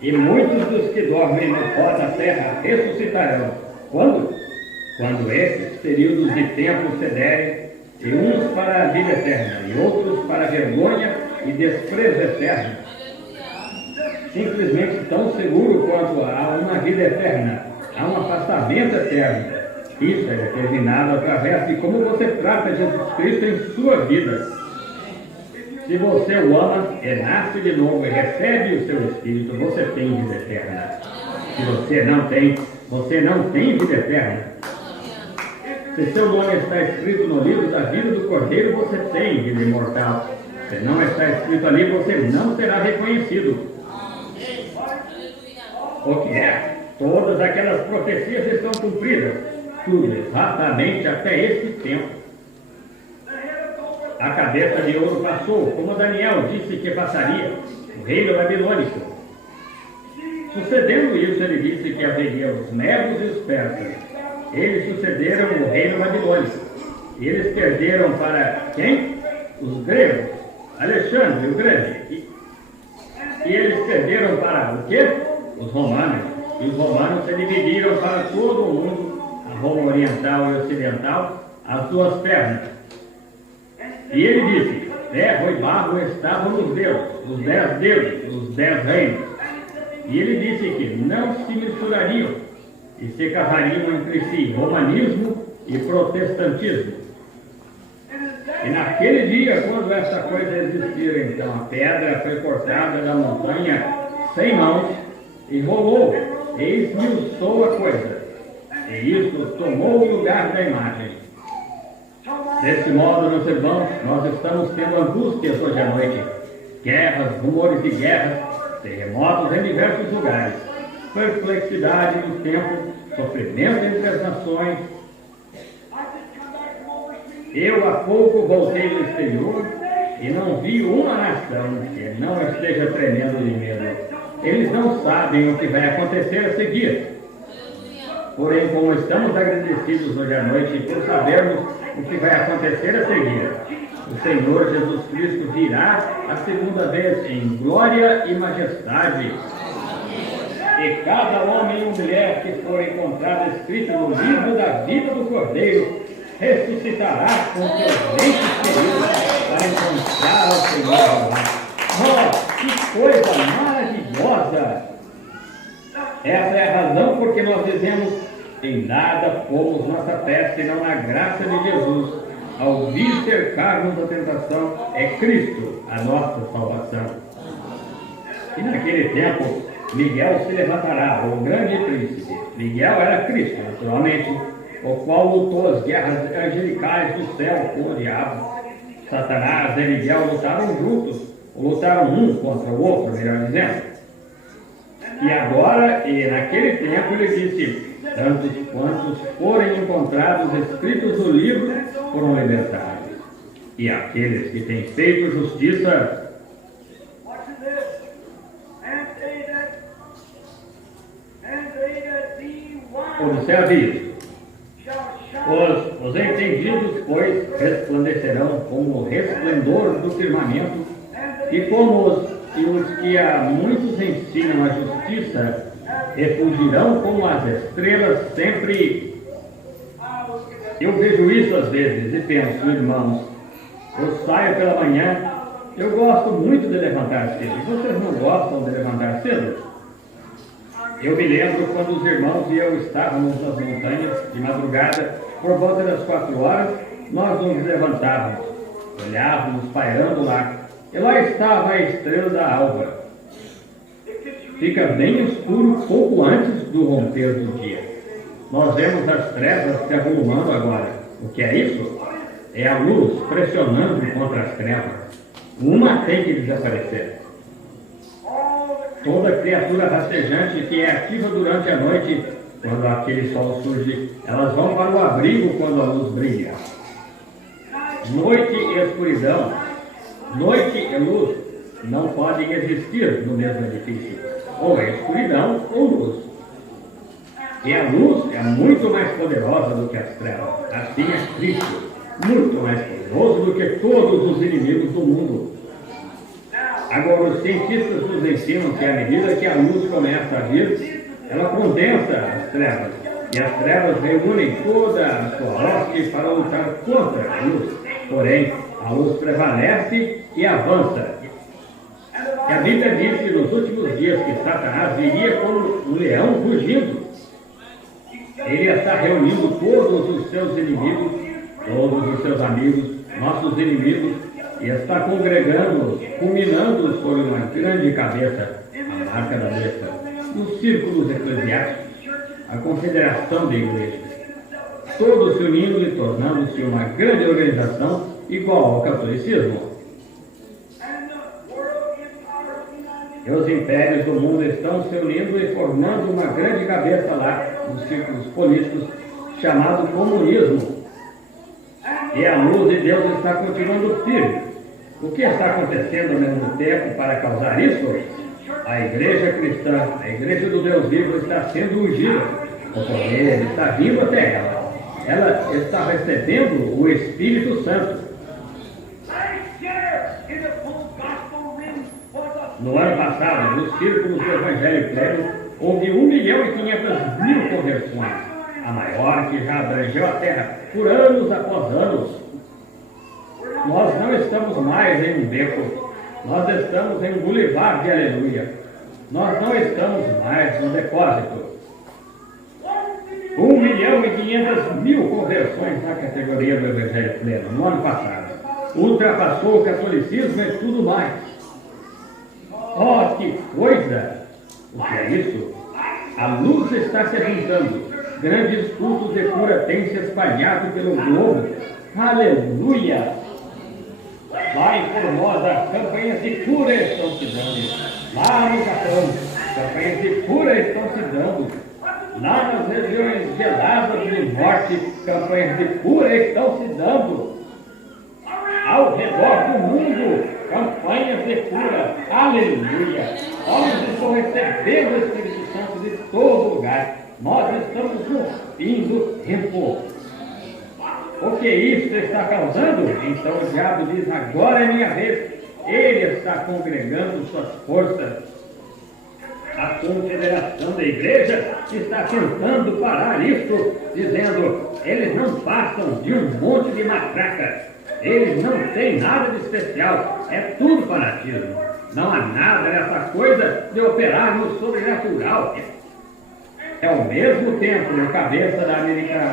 E muitos dos que dormem no pó da terra ressuscitarão. Quando? Quando esses períodos de tempo cederem, e uns para a vida eterna, e outros para a vergonha e desprezo eterno. Simplesmente tão seguro quanto há uma vida eterna, há um afastamento eterno. Isso é determinado através de como você trata Jesus Cristo em sua vida. Se você o ama, nasce de novo e recebe o seu Espírito, você tem vida eterna. Se você não tem vida eterna. Se seu nome está escrito no livro da vida do Cordeiro, você tem vida imortal. Se não está escrito ali, você não será reconhecido. O que é? Todas aquelas profecias estão cumpridas. Tudo exatamente até esse tempo. A cabeça de ouro passou, como Daniel disse que passaria, o reino babilônico. Sucedendo isso, ele disse que haveria os medos e os persas. Eles sucederam o reino babilônico. E eles perderam para quem? Os gregos. Alexandre o Grande. E eles perderam para o quê? Os romanos. E os romanos se dividiram para todo o mundo, a Roma oriental e ocidental, as duas pernas. E ele disse, ferro e barro estavam nos dedos, os 10 dedos, os 10 reinos. E ele disse que não se misturariam e se casariam entre si, romanismo e protestantismo. E naquele dia, quando essa coisa existir, então a pedra foi cortada da montanha sem mãos e rolou, e esmiuçou a coisa. E isso tomou o lugar da imagem. Desse modo, meus irmãos, nós estamos tendo angústias hoje à noite. Guerras, rumores de guerras, terremotos em diversos lugares, perplexidade no tempo, sofrimento entre as nações. Eu há pouco voltei do exterior e não vi uma nação que não esteja tremendo de medo. Eles não sabem o que vai acontecer a seguir. Porém, como estamos agradecidos hoje à noite por sabermos o que vai acontecer a seguir, o Senhor Jesus Cristo virá a segunda vez em glória e majestade. E cada homem e mulher que for encontrado escrito no livro da vida do Cordeiro ressuscitará com seus dentes queridos para encontrar o Senhor lá. Oh, que coisa maravilhosa! Essa é a razão por que nós dizemos: em nada pomos nossa fé senão na graça de Jesus. Ao vir cercar-nos da tentação, é Cristo a nossa salvação. E naquele tempo, Miguel se levantará, o grande príncipe. Miguel era Cristo, naturalmente. o qual lutou as guerras angelicais do céu com o diabo. Satanás e Miguel lutaram juntos, lutaram um contra o outro, melhor dizendo. E agora, e naquele tempo, ele disse: tantos quantos forem encontrados escritos no livro foram libertados. E aqueles que têm feito justiça observe isso. Os entendidos, pois, resplandecerão como o resplendor do firmamento, e como os que a muitos ensinam a justiça, refugirão como as estrelas sempre. Eu vejo isso às vezes e penso, irmãos, eu saio pela manhã, eu gosto muito de levantar cedo. Vocês não gostam de levantar cedo? Eu me lembro quando os irmãos e eu estávamos nas montanhas de madrugada, por volta das 4 horas, nós nos levantávamos, olhávamos pairando lá, e lá estava a estrela da alva. Fica bem escuro pouco antes do romper do dia. Nós vemos as trevas se avolumando agora. O que é isso? É a luz pressionando contra as trevas. Uma tem que desaparecer. Toda criatura rastejante que é ativa durante a noite, quando aquele sol surge, elas vão para o abrigo quando a luz brilha. Noite e escuridão, noite e luz não podem existir no mesmo edifício. Ou é escuridão ou luz. E a luz é muito mais poderosa do que as trevas. Assim é Cristo, muito mais poderoso do que todos os inimigos do mundo. Agora, os cientistas nos ensinam que à medida que a luz começa a vir, ela condensa as trevas. E as trevas reúnem toda a sua hoste para lutar contra a luz. Porém, a luz prevalece e avança. E a Bíblia diz que nos últimos dias que Satanás viria como um leão rugindo. Ele está reunindo todos os seus inimigos, todos os seus amigos, nossos inimigos, e está congregando, culminando sobre uma grande cabeça, a marca da besta, nos círculos eclesiásticos, a consideração da igreja, todos se unindo e tornando-se uma grande organização igual ao catolicismo. E os impérios do mundo estão se unindo e formando uma grande cabeça lá, nos círculos políticos, chamado comunismo. E a luz de Deus está continuando firme. O que está acontecendo ao mesmo tempo para causar isso? A igreja cristã, a igreja do Deus vivo, está sendo ungida. O poder está vindo até ela. Ela está recebendo o Espírito Santo. No ano passado, nos círculos do Evangelho pleno, houve 1.500.000 conversões, a maior que já abrangeu a terra por anos após anos. Nós não estamos mais em um beco, nós estamos em um bulevar de aleluia. Nós não estamos mais no depósito. 1.500.000 conversões na categoria do Evangelho pleno, no ano passado. Ultrapassou o catolicismo e tudo mais. Oh, que coisa! O que é isso? A luz está se juntando. Grandes cultos de cura têm se espalhado pelo globo. Aleluia! Lá em Formosa, campanhas de cura estão se dando. Lá no Japão, campanhas de cura estão se dando. Lá nas regiões geladas do norte, campanhas de cura estão se dando. Ao redor do mundo, campanhas de cura. Aleluia! Homens estão recebendo o Espírito Santo de todo lugar. Nós estamos no fim do tempo. O que isso está causando? Então o diabo diz, agora é minha vez. Ele está congregando suas forças. A confederação da igreja está tentando parar isso, dizendo, eles não passam de um monte de matraca. Eles não têm nada de especial. É tudo fanatismo. Não há nada nessa coisa de operar no sobrenatural. Ao mesmo tempo, o cabeça da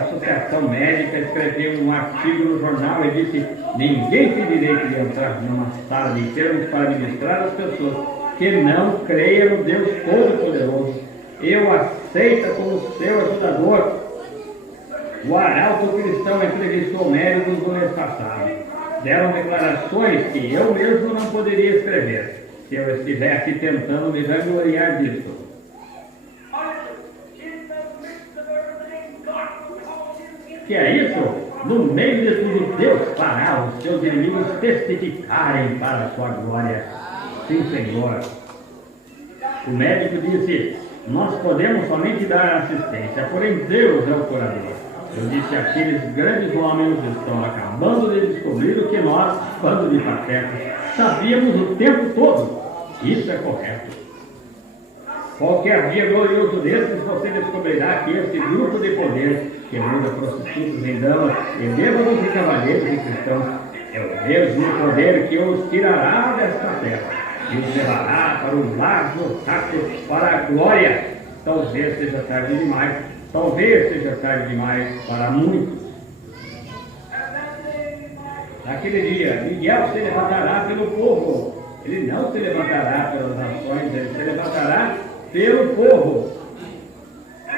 Associação Médica escreveu um artigo no jornal e disse, ninguém tem direito de entrar numa sala de enfermos para ministrar às pessoas que não creiam no Deus Todo-Poderoso. Eu aceito como seu ajudador. O arauto cristão entrevistou médicos no mês passado. Deram declarações que eu mesmo não poderia escrever, se eu estivesse tentando me vangloriar disso. Que é isso? No meio de tudo, Deus fará os seus inimigos testificarem para a sua glória. Sim, Senhor. O médico disse: nós podemos somente dar assistência, porém Deus é o curador. Eu disse: aqueles grandes homens estão acabando de descobrir o que nós, bando de patetas, sabíamos o tempo todo. Isso é correto. Qualquer dia glorioso desses, você descobrirá que esse grupo de poder, que muda prostitutas em damas e bêbados e cavalheiros e cristãos, é o mesmo poder que os tirará desta terra e os levará para o mar do taco, para a glória. Talvez seja tarde demais, talvez seja tarde demais para muitos. Naquele dia, Miguel se levantará pelo povo. Ele não se levantará pelas nações, ele se levantará pelo povo.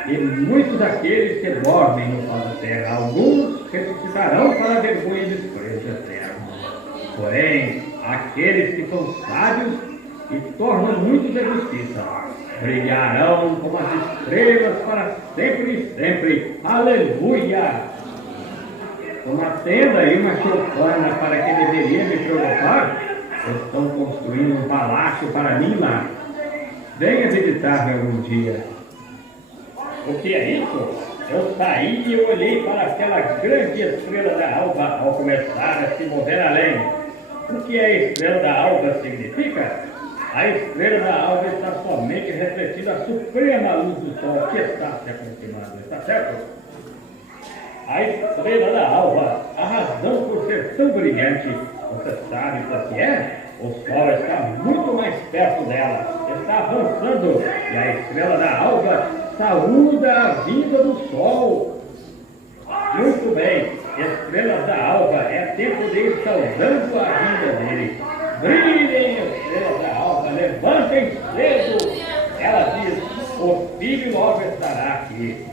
E muitos daqueles que dormem no pó da terra, alguns ressuscitarão para a vergonha e desprezo eterno. Porém, aqueles que são sábios e tornam muitos de justiça, brilharão como as estrelas para sempre e sempre. Aleluia! Uma tenda e uma choupana para que deveria me provocar, estão construindo um palácio para mim lá. Venha visitar-me algum dia. O que é isso? Eu saí e eu olhei para aquela grande estrela da alva ao começar a se mover além. O que a estrela da alva significa? A estrela da alva está somente refletindo a suprema luz do sol que está se aproximando. Está certo? A estrela da alva, a razão por ser tão brilhante, você sabe o que é? O sol está muito mais perto dela, está avançando, e a estrela da alva saúda a vinda do sol. Muito bem, estrelas da alva, é tempo de ir saudando a vinda dele. Brilhem, estrelas da alva, levantem cedo. Ela diz: o filho logo estará aqui.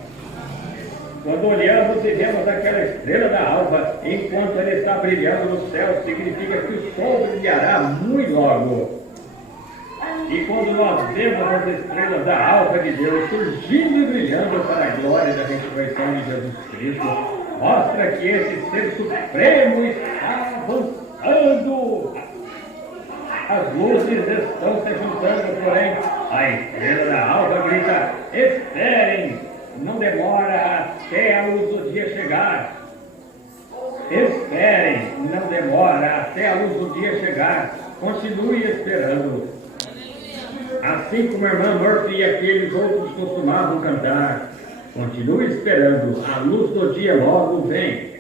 Quando olhamos e vemos aquela estrela da alva, enquanto ela está brilhando no céu, significa que o sol brilhará muito logo. E quando nós vemos as estrelas da alva de Deus surgindo e brilhando para a glória da ressurreição de Jesus Cristo, mostra que esse ser supremo está avançando. As luzes estão se juntando, porém a estrela da alva grita: esperem! Não demora até a luz do dia chegar. Esperem, não demora até a luz do dia chegar. Continue esperando. Assim como a irmã Murphy e aqueles outros costumavam cantar. Continue esperando, a luz do dia logo vem.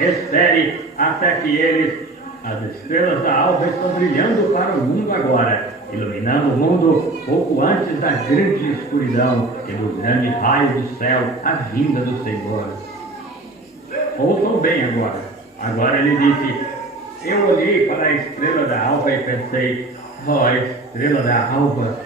Espere até que as estrelas da alva estão brilhando para o mundo agora, iluminando o mundo pouco antes da grande escuridão e do grande raio do céu, a vinda do Senhor. Ouçam bem agora. Agora ele disse: eu olhei para a estrela da alva e pensei: ó, estrela da alva.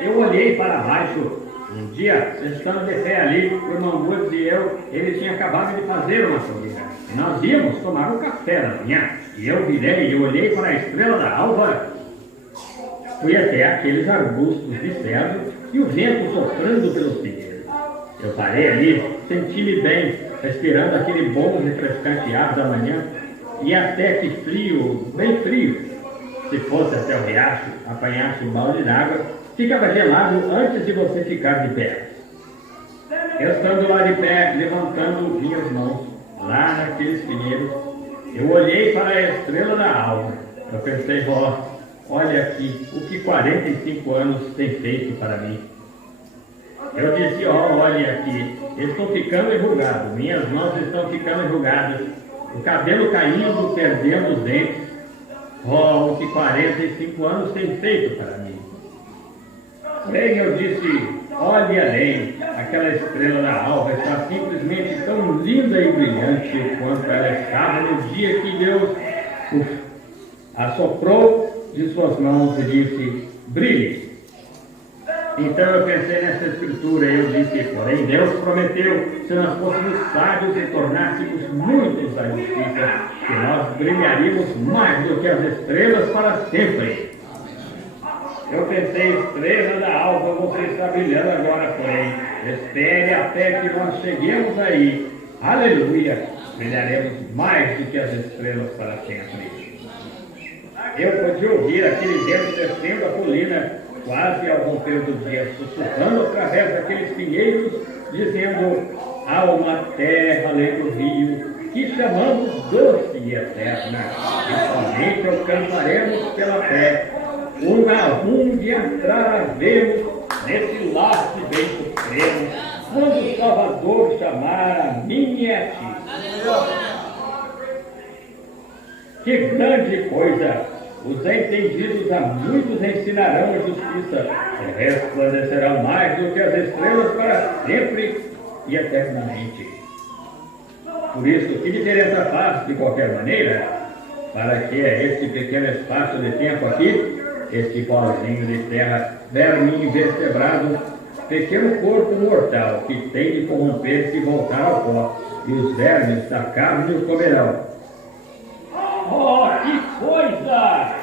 Eu olhei para baixo. Um dia, estando de pé ali, o irmão Woods e eu, ele tinha acabado de fazer uma fogueira. E nós íamos tomar um café da manhã. E eu virei e olhei para a estrela da alva. Fui até aqueles arbustos de cedro e o vento soprando pelos pinheiros. Eu parei ali, senti-me bem, respirando aquele bom refrescante ar da manhã. E até que frio, bem frio, se fosse até o riacho, apanhasse um balde d'água, ficava gelado antes de você ficar de pé. Estando lá de pé, levantando minhas mãos, lá naqueles pinheiros, eu olhei para a estrela da alva. Eu pensei: ó, olha aqui, o que 45 anos tem feito para mim. Eu disse: ó, olha aqui, estou ficando enrugado, minhas mãos estão ficando enrugadas, o cabelo caindo, perdendo os dentes. Ó, o que 45 anos tem feito para mim. Porém, eu disse: olhe além, aquela estrela da alva está simplesmente tão linda e brilhante quanto ela estava no dia que Deus assoprou de suas mãos e disse: brilhe. Então eu pensei nessa escritura e eu disse, porém Deus prometeu, se nós fôssemos sábios e tornássemos muitos da justiça, que nós brilharíamos mais do que as estrelas para sempre. Eu pensei, estrela da alva, você está brilhando agora, porém, espere até que nós cheguemos aí. Aleluia! Brilharemos mais do que as estrelas para sempre. Eu podia ouvir aquele vento descendo a colina, quase ao romper do dia, sussurrando através daqueles pinheiros, dizendo, há uma terra além do rio, que chamamos doce e eterna, e somente alcançaremos pela fé. De entrar vemos nesse laço bem supremo, quando o Salvador chamar a mim e a ti. Que grande coisa! Os entendidos a muitos ensinarão a justiça, e resplandecerão mais do que as estrelas para sempre e eternamente. Por isso, que diferença faz, de qualquer maneira, para que este pequeno espaço de tempo aqui, este pozinho de terra, verme invertebrado, pequeno corpo mortal, que tem de corromper-se e voltar ao pó, e os vermes da carne o comerão. Oh, que coisa!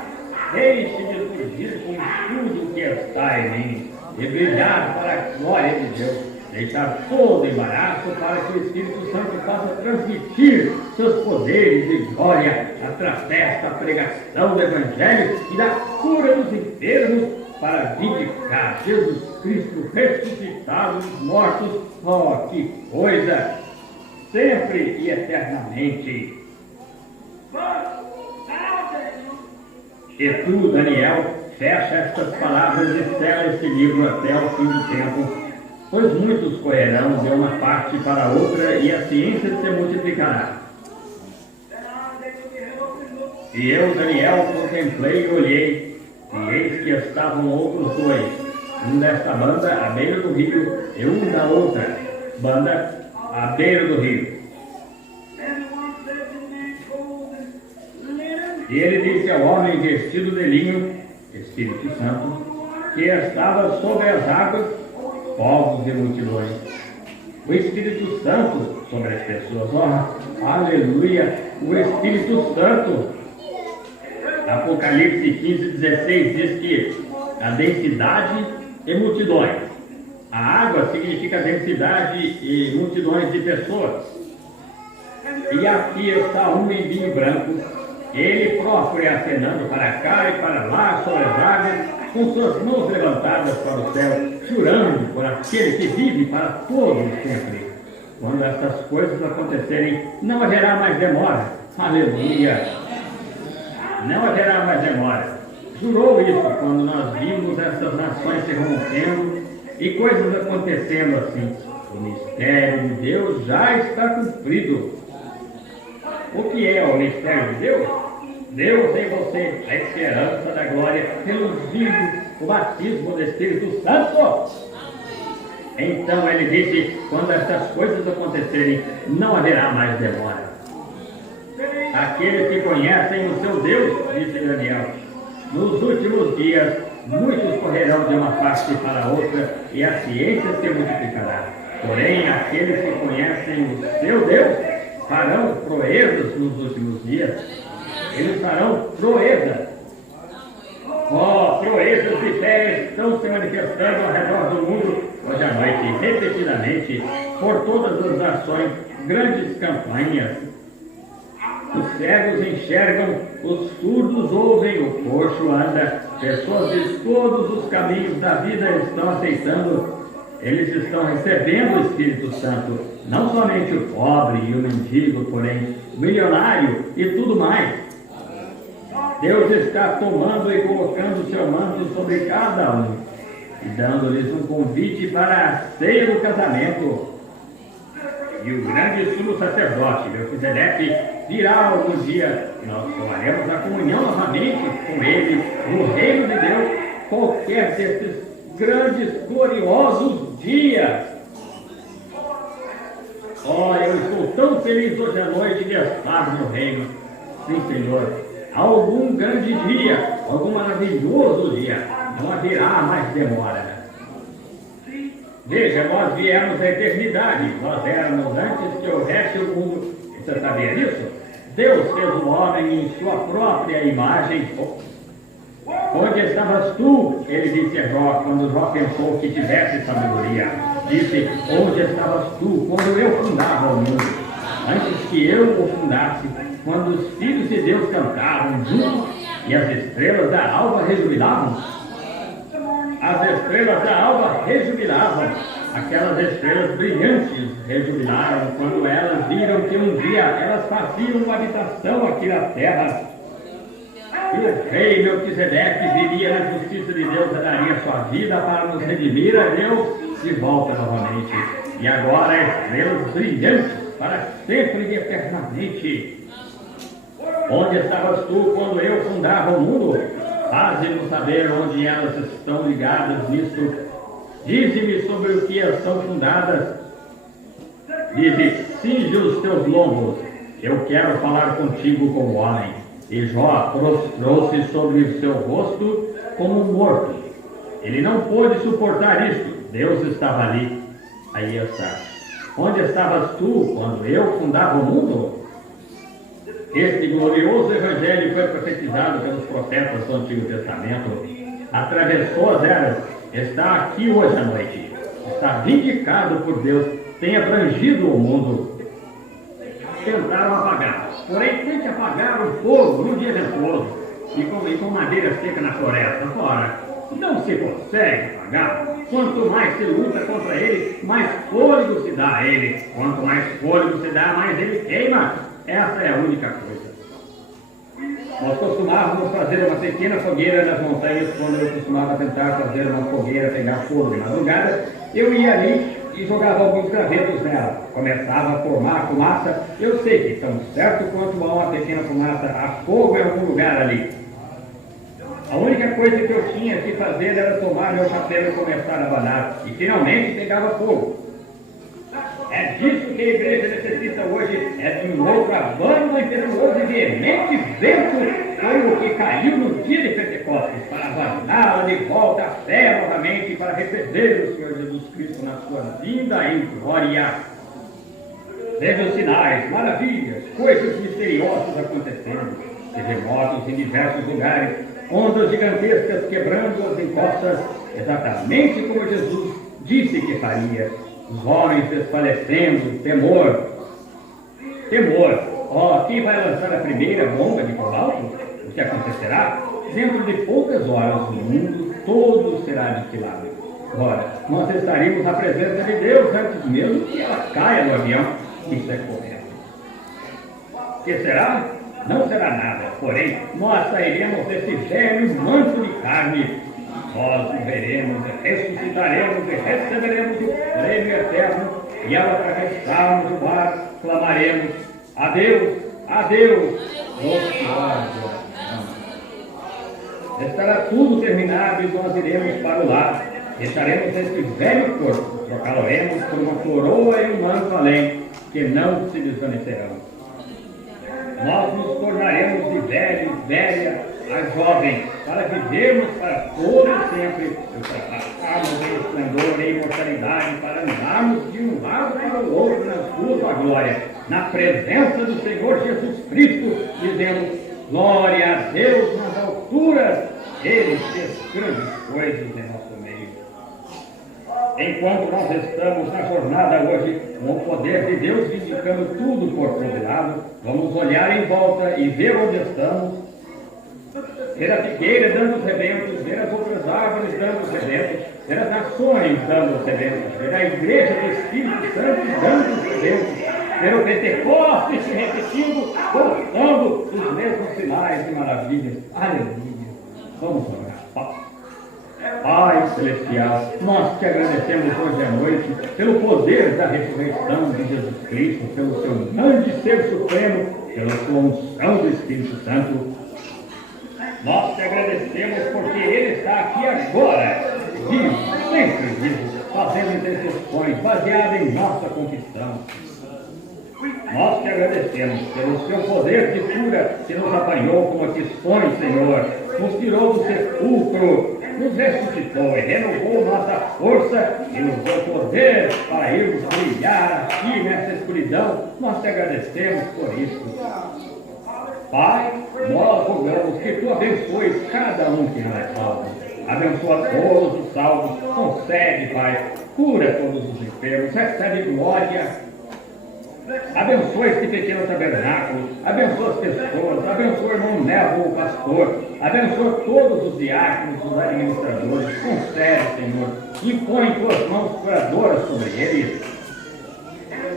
Deixe-me surgir com tudo que está em mim e brilhar para a glória de Deus. Deixar todo embaraço para que o Espírito Santo possa transmitir seus poderes e glória através da pregação do Evangelho e da cura dos enfermos para vindicar Jesus Cristo ressuscitado dos mortos. Oh, que coisa! Sempre e eternamente. E tu, Daniel, fecha estas palavras e sela este livro até o fim do tempo, pois muitos correrão de uma parte para outra e a ciência se multiplicará. E eu, Daniel, contemplei e olhei, e eis que estavam outros dois, um desta banda à beira do rio e um da outra banda à beira do rio. E ele disse ao homem vestido de linho, Espírito Santo, que estava sobre as águas, povos e multidões. O Espírito Santo sobre as pessoas, oh, aleluia, o Espírito Santo. Apocalipse 15:16 diz que a densidade e multidões. A água significa densidade e multidões de pessoas. E aqui está um menino branco, ele próprio acenando para cá e para lá sobre as águas, com suas mãos levantadas para o céu, chorando por aquele que vive para todos sempre. Quando essas coisas acontecerem, não haverá mais demora. Aleluia! Não haverá mais demora. Jurou isso quando nós vimos essas nações se rompendo e coisas acontecendo assim. O mistério de Deus já está cumprido. O que é o mistério de Deus? Deus em você, a esperança da glória, reluzindo o batismo do Espírito Santo. Então ele disse, quando estas coisas acontecerem, não haverá mais demora. Aqueles que conhecem o seu Deus, disse Daniel, nos últimos dias, muitos correrão de uma parte para outra e a ciência se multiplicará. Porém, aqueles que conhecem o seu Deus, farão proezas nos últimos dias. Eles farão proezas. Oh, proezas de fé estão se manifestando ao redor do mundo hoje à noite, repetidamente, por todas as nações, grandes campanhas. Os cegos enxergam, os surdos ouvem, o coxo anda, pessoas de todos os caminhos da vida estão aceitando. Eles estão recebendo o Espírito Santo, não somente o pobre e o mendigo, porém o milionário e tudo mais. Deus está tomando e colocando o seu manto sobre cada um e dando-lhes um convite para a ceia do casamento. E o grande sumo sacerdote, Melquisedeque, virá algum dia. Nós tomaremos a comunhão novamente com ele no reino de Deus, qualquer desses grandes, gloriosos dias. Oh, eu estou tão feliz hoje à noite de estar no reino. Sim, Senhor. Algum grande dia, algum maravilhoso dia, não haverá mais demora. Veja, nós viemos da eternidade, nós éramos antes que houvesse o mundo. Você sabia disso? Deus fez o homem em sua própria imagem. Onde estavas tu? Ele disse a Jó, quando Jó pensou que tivesse sabedoria. Disse, onde estavas tu, quando eu fundava o mundo? Antes que eu o fundasse, quando os filhos de Deus cantavam juntos e as estrelas da alva rejubilavam? As estrelas da alva rejubilavam. Aquelas estrelas brilhantes rejubilaram quando elas viram que um dia elas faziam uma habitação aqui na terra. E o rei Melquisedeque viria na justiça de Deus e daria sua vida para nos redimir a Deus de volta novamente. E agora estrelas brilhantes para sempre e eternamente. Onde estavas tu quando eu fundava o mundo? Faze-nos saber onde elas estão ligadas nisto. Dize-me sobre o que elas são fundadas. Dize, cinge os teus lombos. Eu quero falar contigo como homem. E Jó prostrou-se sobre o seu rosto como morto. Ele não pôde suportar isto. Deus estava ali. Aí está. Onde estavas tu quando eu fundava o mundo? Este glorioso evangelho foi profetizado pelos profetas do Antigo Testamento. Atravessou as eras. Está aqui hoje à noite. Está vindicado por Deus. Tem abrangido o mundo. Tentaram apagar. Porém, tente apagar o fogo no dia ventoso e com madeira seca na floresta. Ora, não se consegue apagar. Quanto mais se luta contra ele, mais fôlego se dá a ele. Quanto mais fôlego se dá, mais ele queima. Essa é a única coisa. Nós costumávamos fazer uma pequena fogueira nas montanhas. Quando eu costumava tentar fazer uma fogueira, pegar fogo de madrugada, eu ia ali e jogava alguns gravetos nela. Começava a formar fumaça. Eu sei que tão certo quanto há uma pequena fumaça, há fogo em algum lugar ali. A única coisa que eu tinha que fazer era tomar meu chapéu e começar a abanar. E finalmente pegava fogo. É disso que a igreja necessita hoje, é de um outro abano impetuoso e veemente vento, como o que caiu no dia de Pentecostes, para abaná-la de volta à fé novamente, para receber o Senhor Jesus Cristo na sua vinda em glória. Veja os sinais, maravilhas, coisas misteriosas acontecendo, terremotos em diversos lugares, ondas gigantescas quebrando as encostas, exatamente como Jesus disse que faria. Os homens desfalecendo, temor. Quem vai lançar a primeira bomba de cobalto? O que acontecerá? Dentro de poucas horas o mundo todo será aniquilado. Ora, nós estaremos na presença de Deus antes mesmo que ela caia do avião. Isso é correto. O que será? Não será nada. Porém, nós sairemos desse velho manto de carne. Nós veremos, ressuscitaremos e receberemos o prêmio eterno, e ao atravessarmos o mar, clamaremos, adeus, adeus, estará tudo terminado e nós iremos para o lar, deixaremos este velho corpo, trocá-lo-emos por uma coroa e um manto além, que não se desvanecerão. Nós nos tornaremos de velho, velha, a jovem, para vivermos para todo sempre, ultrapassarmos em esplendor e imortalidade, para andarmos de um lado para o outro nas ruas da glória, na presença do Senhor Jesus Cristo, dizendo, glória a Deus nas alturas, Ele fez grandes coisas em nosso meio. Enquanto nós estamos na jornada hoje, com o poder de Deus vindicando tudo por todo lado, vamos olhar em volta e ver onde estamos, ver a figueira dando os rebentos, ver as outras árvores dando os rebentos, ver as nações dando os rebentos, ver a igreja do Espírito Santo dando os rebentos, ver o Pentecostes se repetindo, voltando os mesmos sinais e maravilhas. Aleluia! Vamos orar. Pai Celestial, nós te agradecemos hoje à noite pelo poder da ressurreição de Jesus Cristo, pelo seu grande ser supremo, pela sua unção do Espírito Santo. Nós te agradecemos porque Ele está aqui agora, vivo, sempre vivo, fazendo intercessões baseadas em nossa confissão. Nós te agradecemos pelo seu poder de cura que nos apanhou como tições, Senhor, nos tirou do sepulcro, nos ressuscitou e renovou nossa força e nos deu poder para irmos brilhar aqui nessa escuridão. Nós te agradecemos por isso. Pai, nós rogamos que tu abençoes cada um que não é salvo. Abençoa todos os salvos, concede, Pai, cura todos os enfermos, recebe glória. Abençoa este pequeno tabernáculo, abençoa as pessoas, abençoa o irmão Nevo, o pastor, abençoa todos os diáconos, os administradores, concede, Senhor, e põe tuas mãos curadoras sobre eles.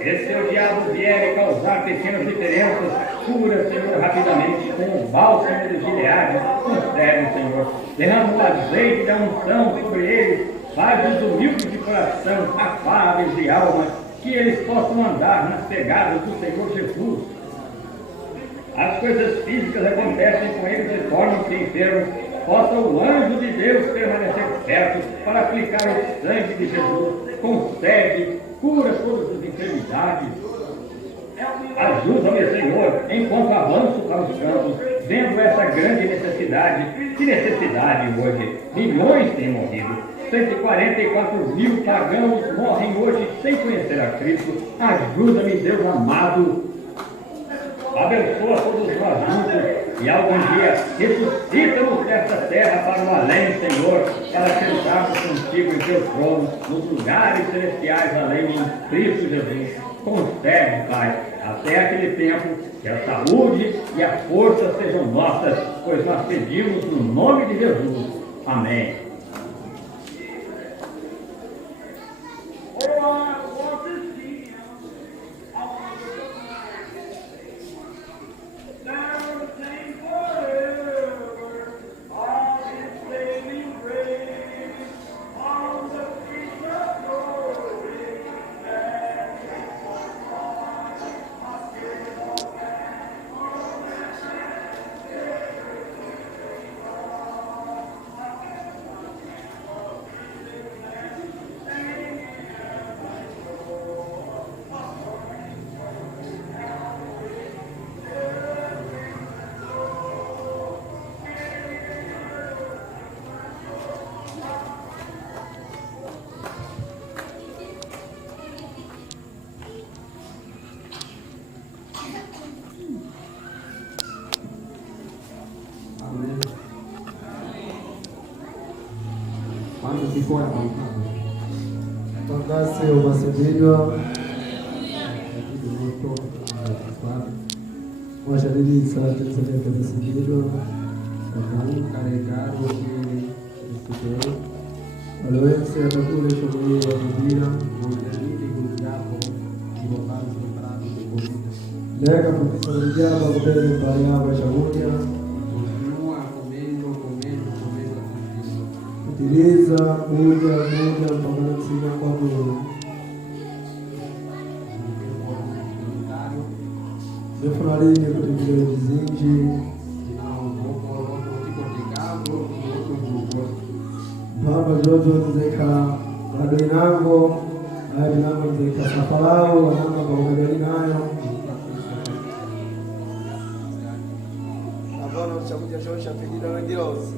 E se o diabo vier e causar pequenas diferenças, cura, Senhor, rapidamente, com o bálsamo de Gileade, concede, Senhor, derrama o azeite da unção sobre eles, faz-os humildes de coração, afáveis de alma, que eles possam andar nas pegadas do Senhor Jesus. As coisas físicas acontecem com eles e tornam-se enfermos. Possa o anjo de Deus permanecer perto para aplicar o sangue de Jesus. Concede, cura todas as enfermidades. Ajuda-me, Senhor, enquanto avanço para os campos, vendo essa grande necessidade. Que necessidade hoje? Milhões têm morrido. 144 mil pagãos morrem hoje sem conhecer a Cristo. Ajuda-me, Deus amado. Abençoa todos nós juntos e algum dia ressuscita-nos desta terra para o além, Senhor, para sentarmos contigo em teu trono, nos lugares celestiais além em Cristo Jesus. Concede, Pai, até aquele tempo, que a saúde e a força sejam nossas, pois nós pedimos no nome de Jesus. Amém. Quando se for apontado, Tocasse o Macedônio, Mosha Lili Sala Tanzania Macedônio, carregar o que recebeu, Aloense atakule shughuli ya Biblia, kujalili kujapo kilokazi sembrado de comida. lega professor Jaba kubele Bariaba Shaburia, Continua comendo assistindo. utiliza muda mpaka na msingi kwa Mungu. Zefunalini kutembelea vizinji, Baba Jojo mzeka Radinango, Radinango mzeka Safalao, Wananga kwa Umegalinayo. Abono chakuja shosha pigida wengirosi.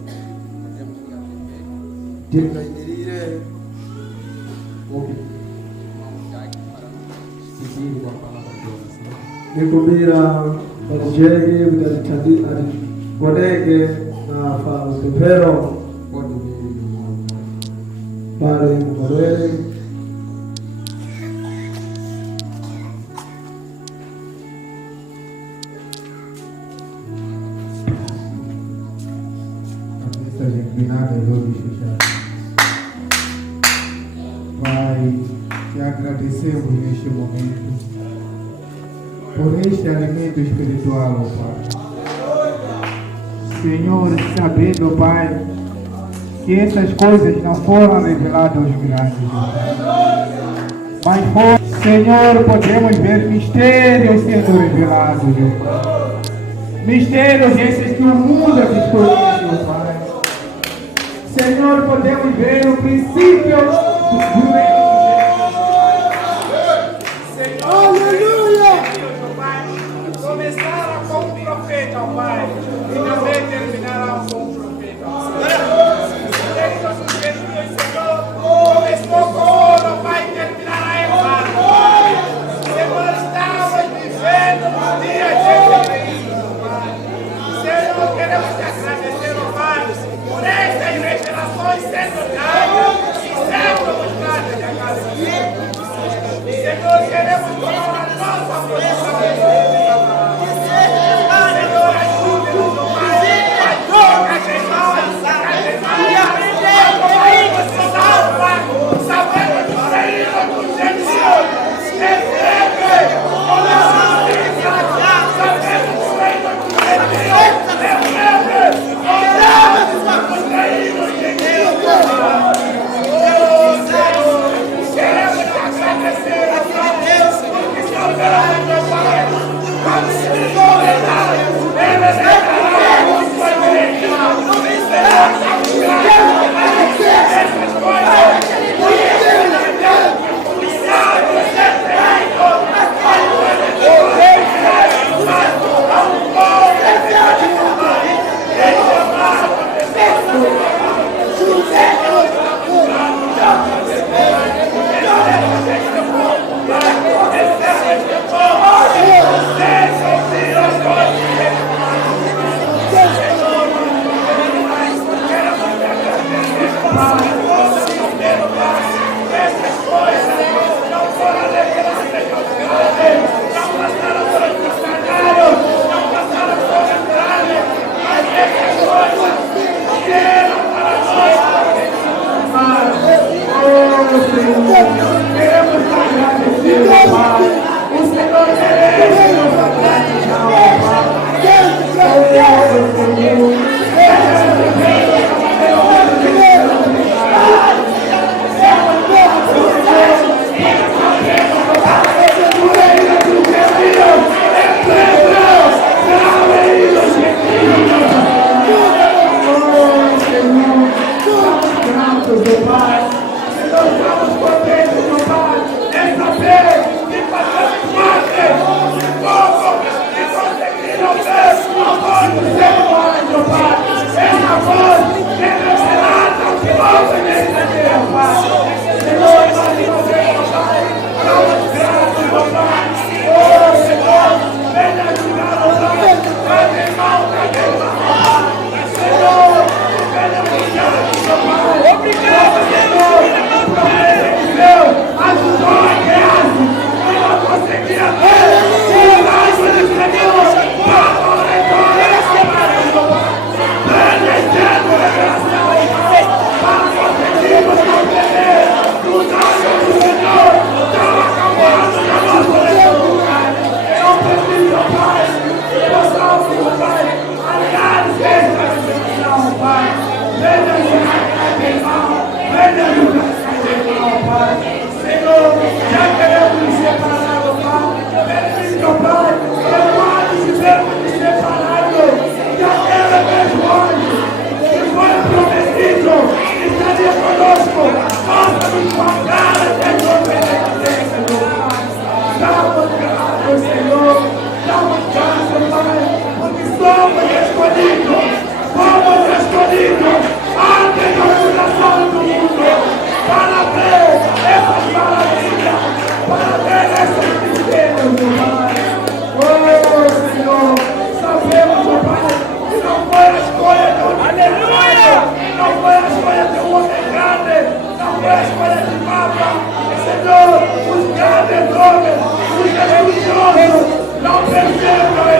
Tika indirire. Nikubira Bakujegi, Vidalitadi, Godege, na Pepero. Pare Morele, a missa inclinada e olhos fechados. Pai, te agradecemos neste momento por este alimento espiritual, ó Pai. Senhor, sabendo, Pai, que essas coisas não foram reveladas aos grandes, mas foram, Senhor, podemos ver mistérios sendo revelados, ó Pai. Mistérios esses que o mundo desconhece, ó Pai. Senhor, podemos ver o princípio do reino de Jesus. Senhor, aleluia! Começaram com um profeta, ó Pai, e também terminarão com um profeta. queremos te agradecer, ó Pai, por estas revelações sendo dadas e sendo mostradas a cada dia. Senhor, queremos tomar a nossa posição. Senhor, ajude-nos, ó Pai. Ajude a nós, e aprender como posição, Pai. Sabemos que saímos do Senhor. Recebe o nosso vida. Sabemos que saímos do Senhor. Recebe. Oramos por saímos de Deus. Queremos te agradecer, porque se operamos, meu Pai, como se desgovernar, ele declarou a sua igreja. Não vencerá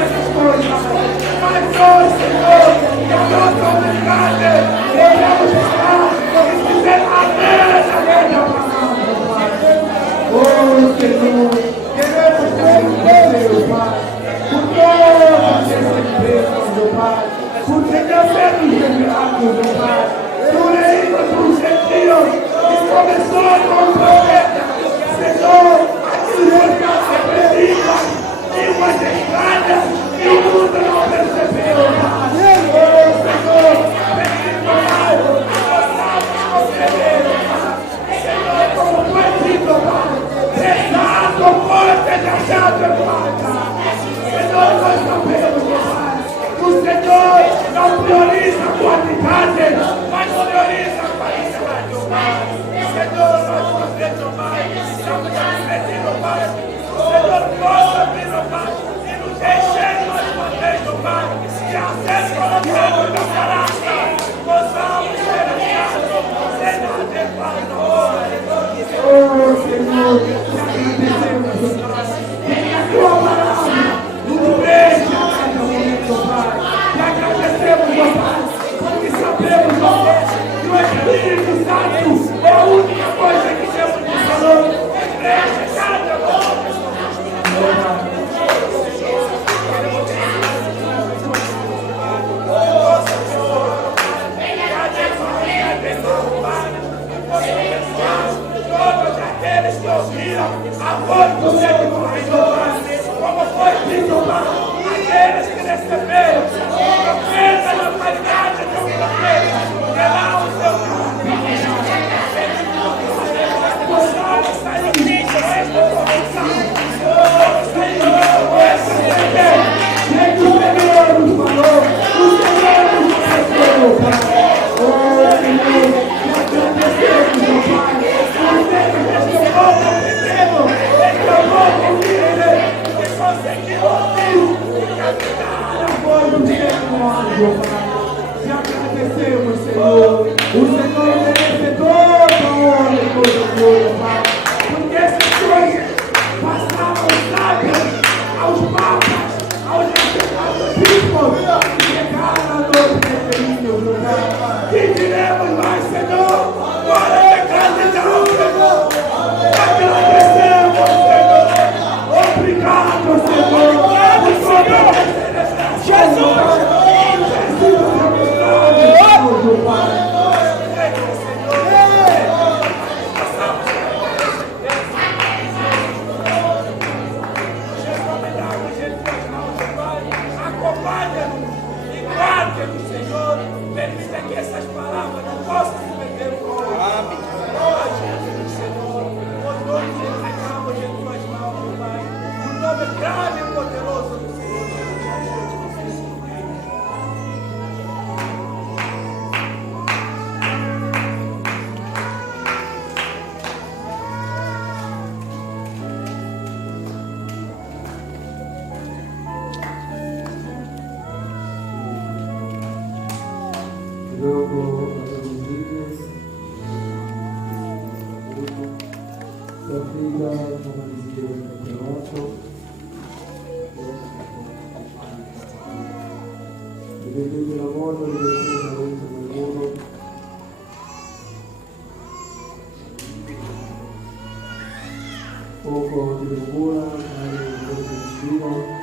essas coisas. Senhor, nós sabemos, está sendo colocado no meu caráter. Gozamos ser achados, sem nada para nós. Oh, Senhor, te agradecemos, Pai. Que a tua palavra nos deixa a cada momento, Pai. Te agradecemos, ó Pai, porque sabemos, ó Deus, que o Espírito Santo é a única coisa que Deus nos falou. Deixa cada momento. Todos aqueles que ouviram a voz do Senhor, como foi dito, aqueles que receberam o profeta na qualidade de um profeta, terá o seu nome. Possamos sair disso, esta condição. Possamos sair Nem o Senhor nos falou, o Senhor nos protegeu, Pai. Oh, Senhor, te agradecemos, ó Pai. Você povo pequeno, esse povo livre, que conseguiu ouvir e caminhar a voz do Senhor, ó Pai. Te agradecemos, Senhor. O Senhor merece toda a honra e toda a glória, Pai. Porque essas coisas passaram sábias aos papas, aos bispos, e chegaram a nós pequeninos, Pai. que diremos mais, Senhor, glória e gratidão, Senhor. Agradecemos, Senhor. Obrigado, Senhor. Jesus! Pai. Acompanha-nos e guarda-nos, Senhor. Permita que essas palavras não possam se perder no coração. Oh, Jesus, Senhor, nós nos entregamos em tuas mãos, Pai. No nome grande e poderoso do Senhor. Jogo traduzido. Da figa normalizia o campeonato. Dividendo il lavoro, dividendo il lavoro. Poco di locura, magari un po' di vicino.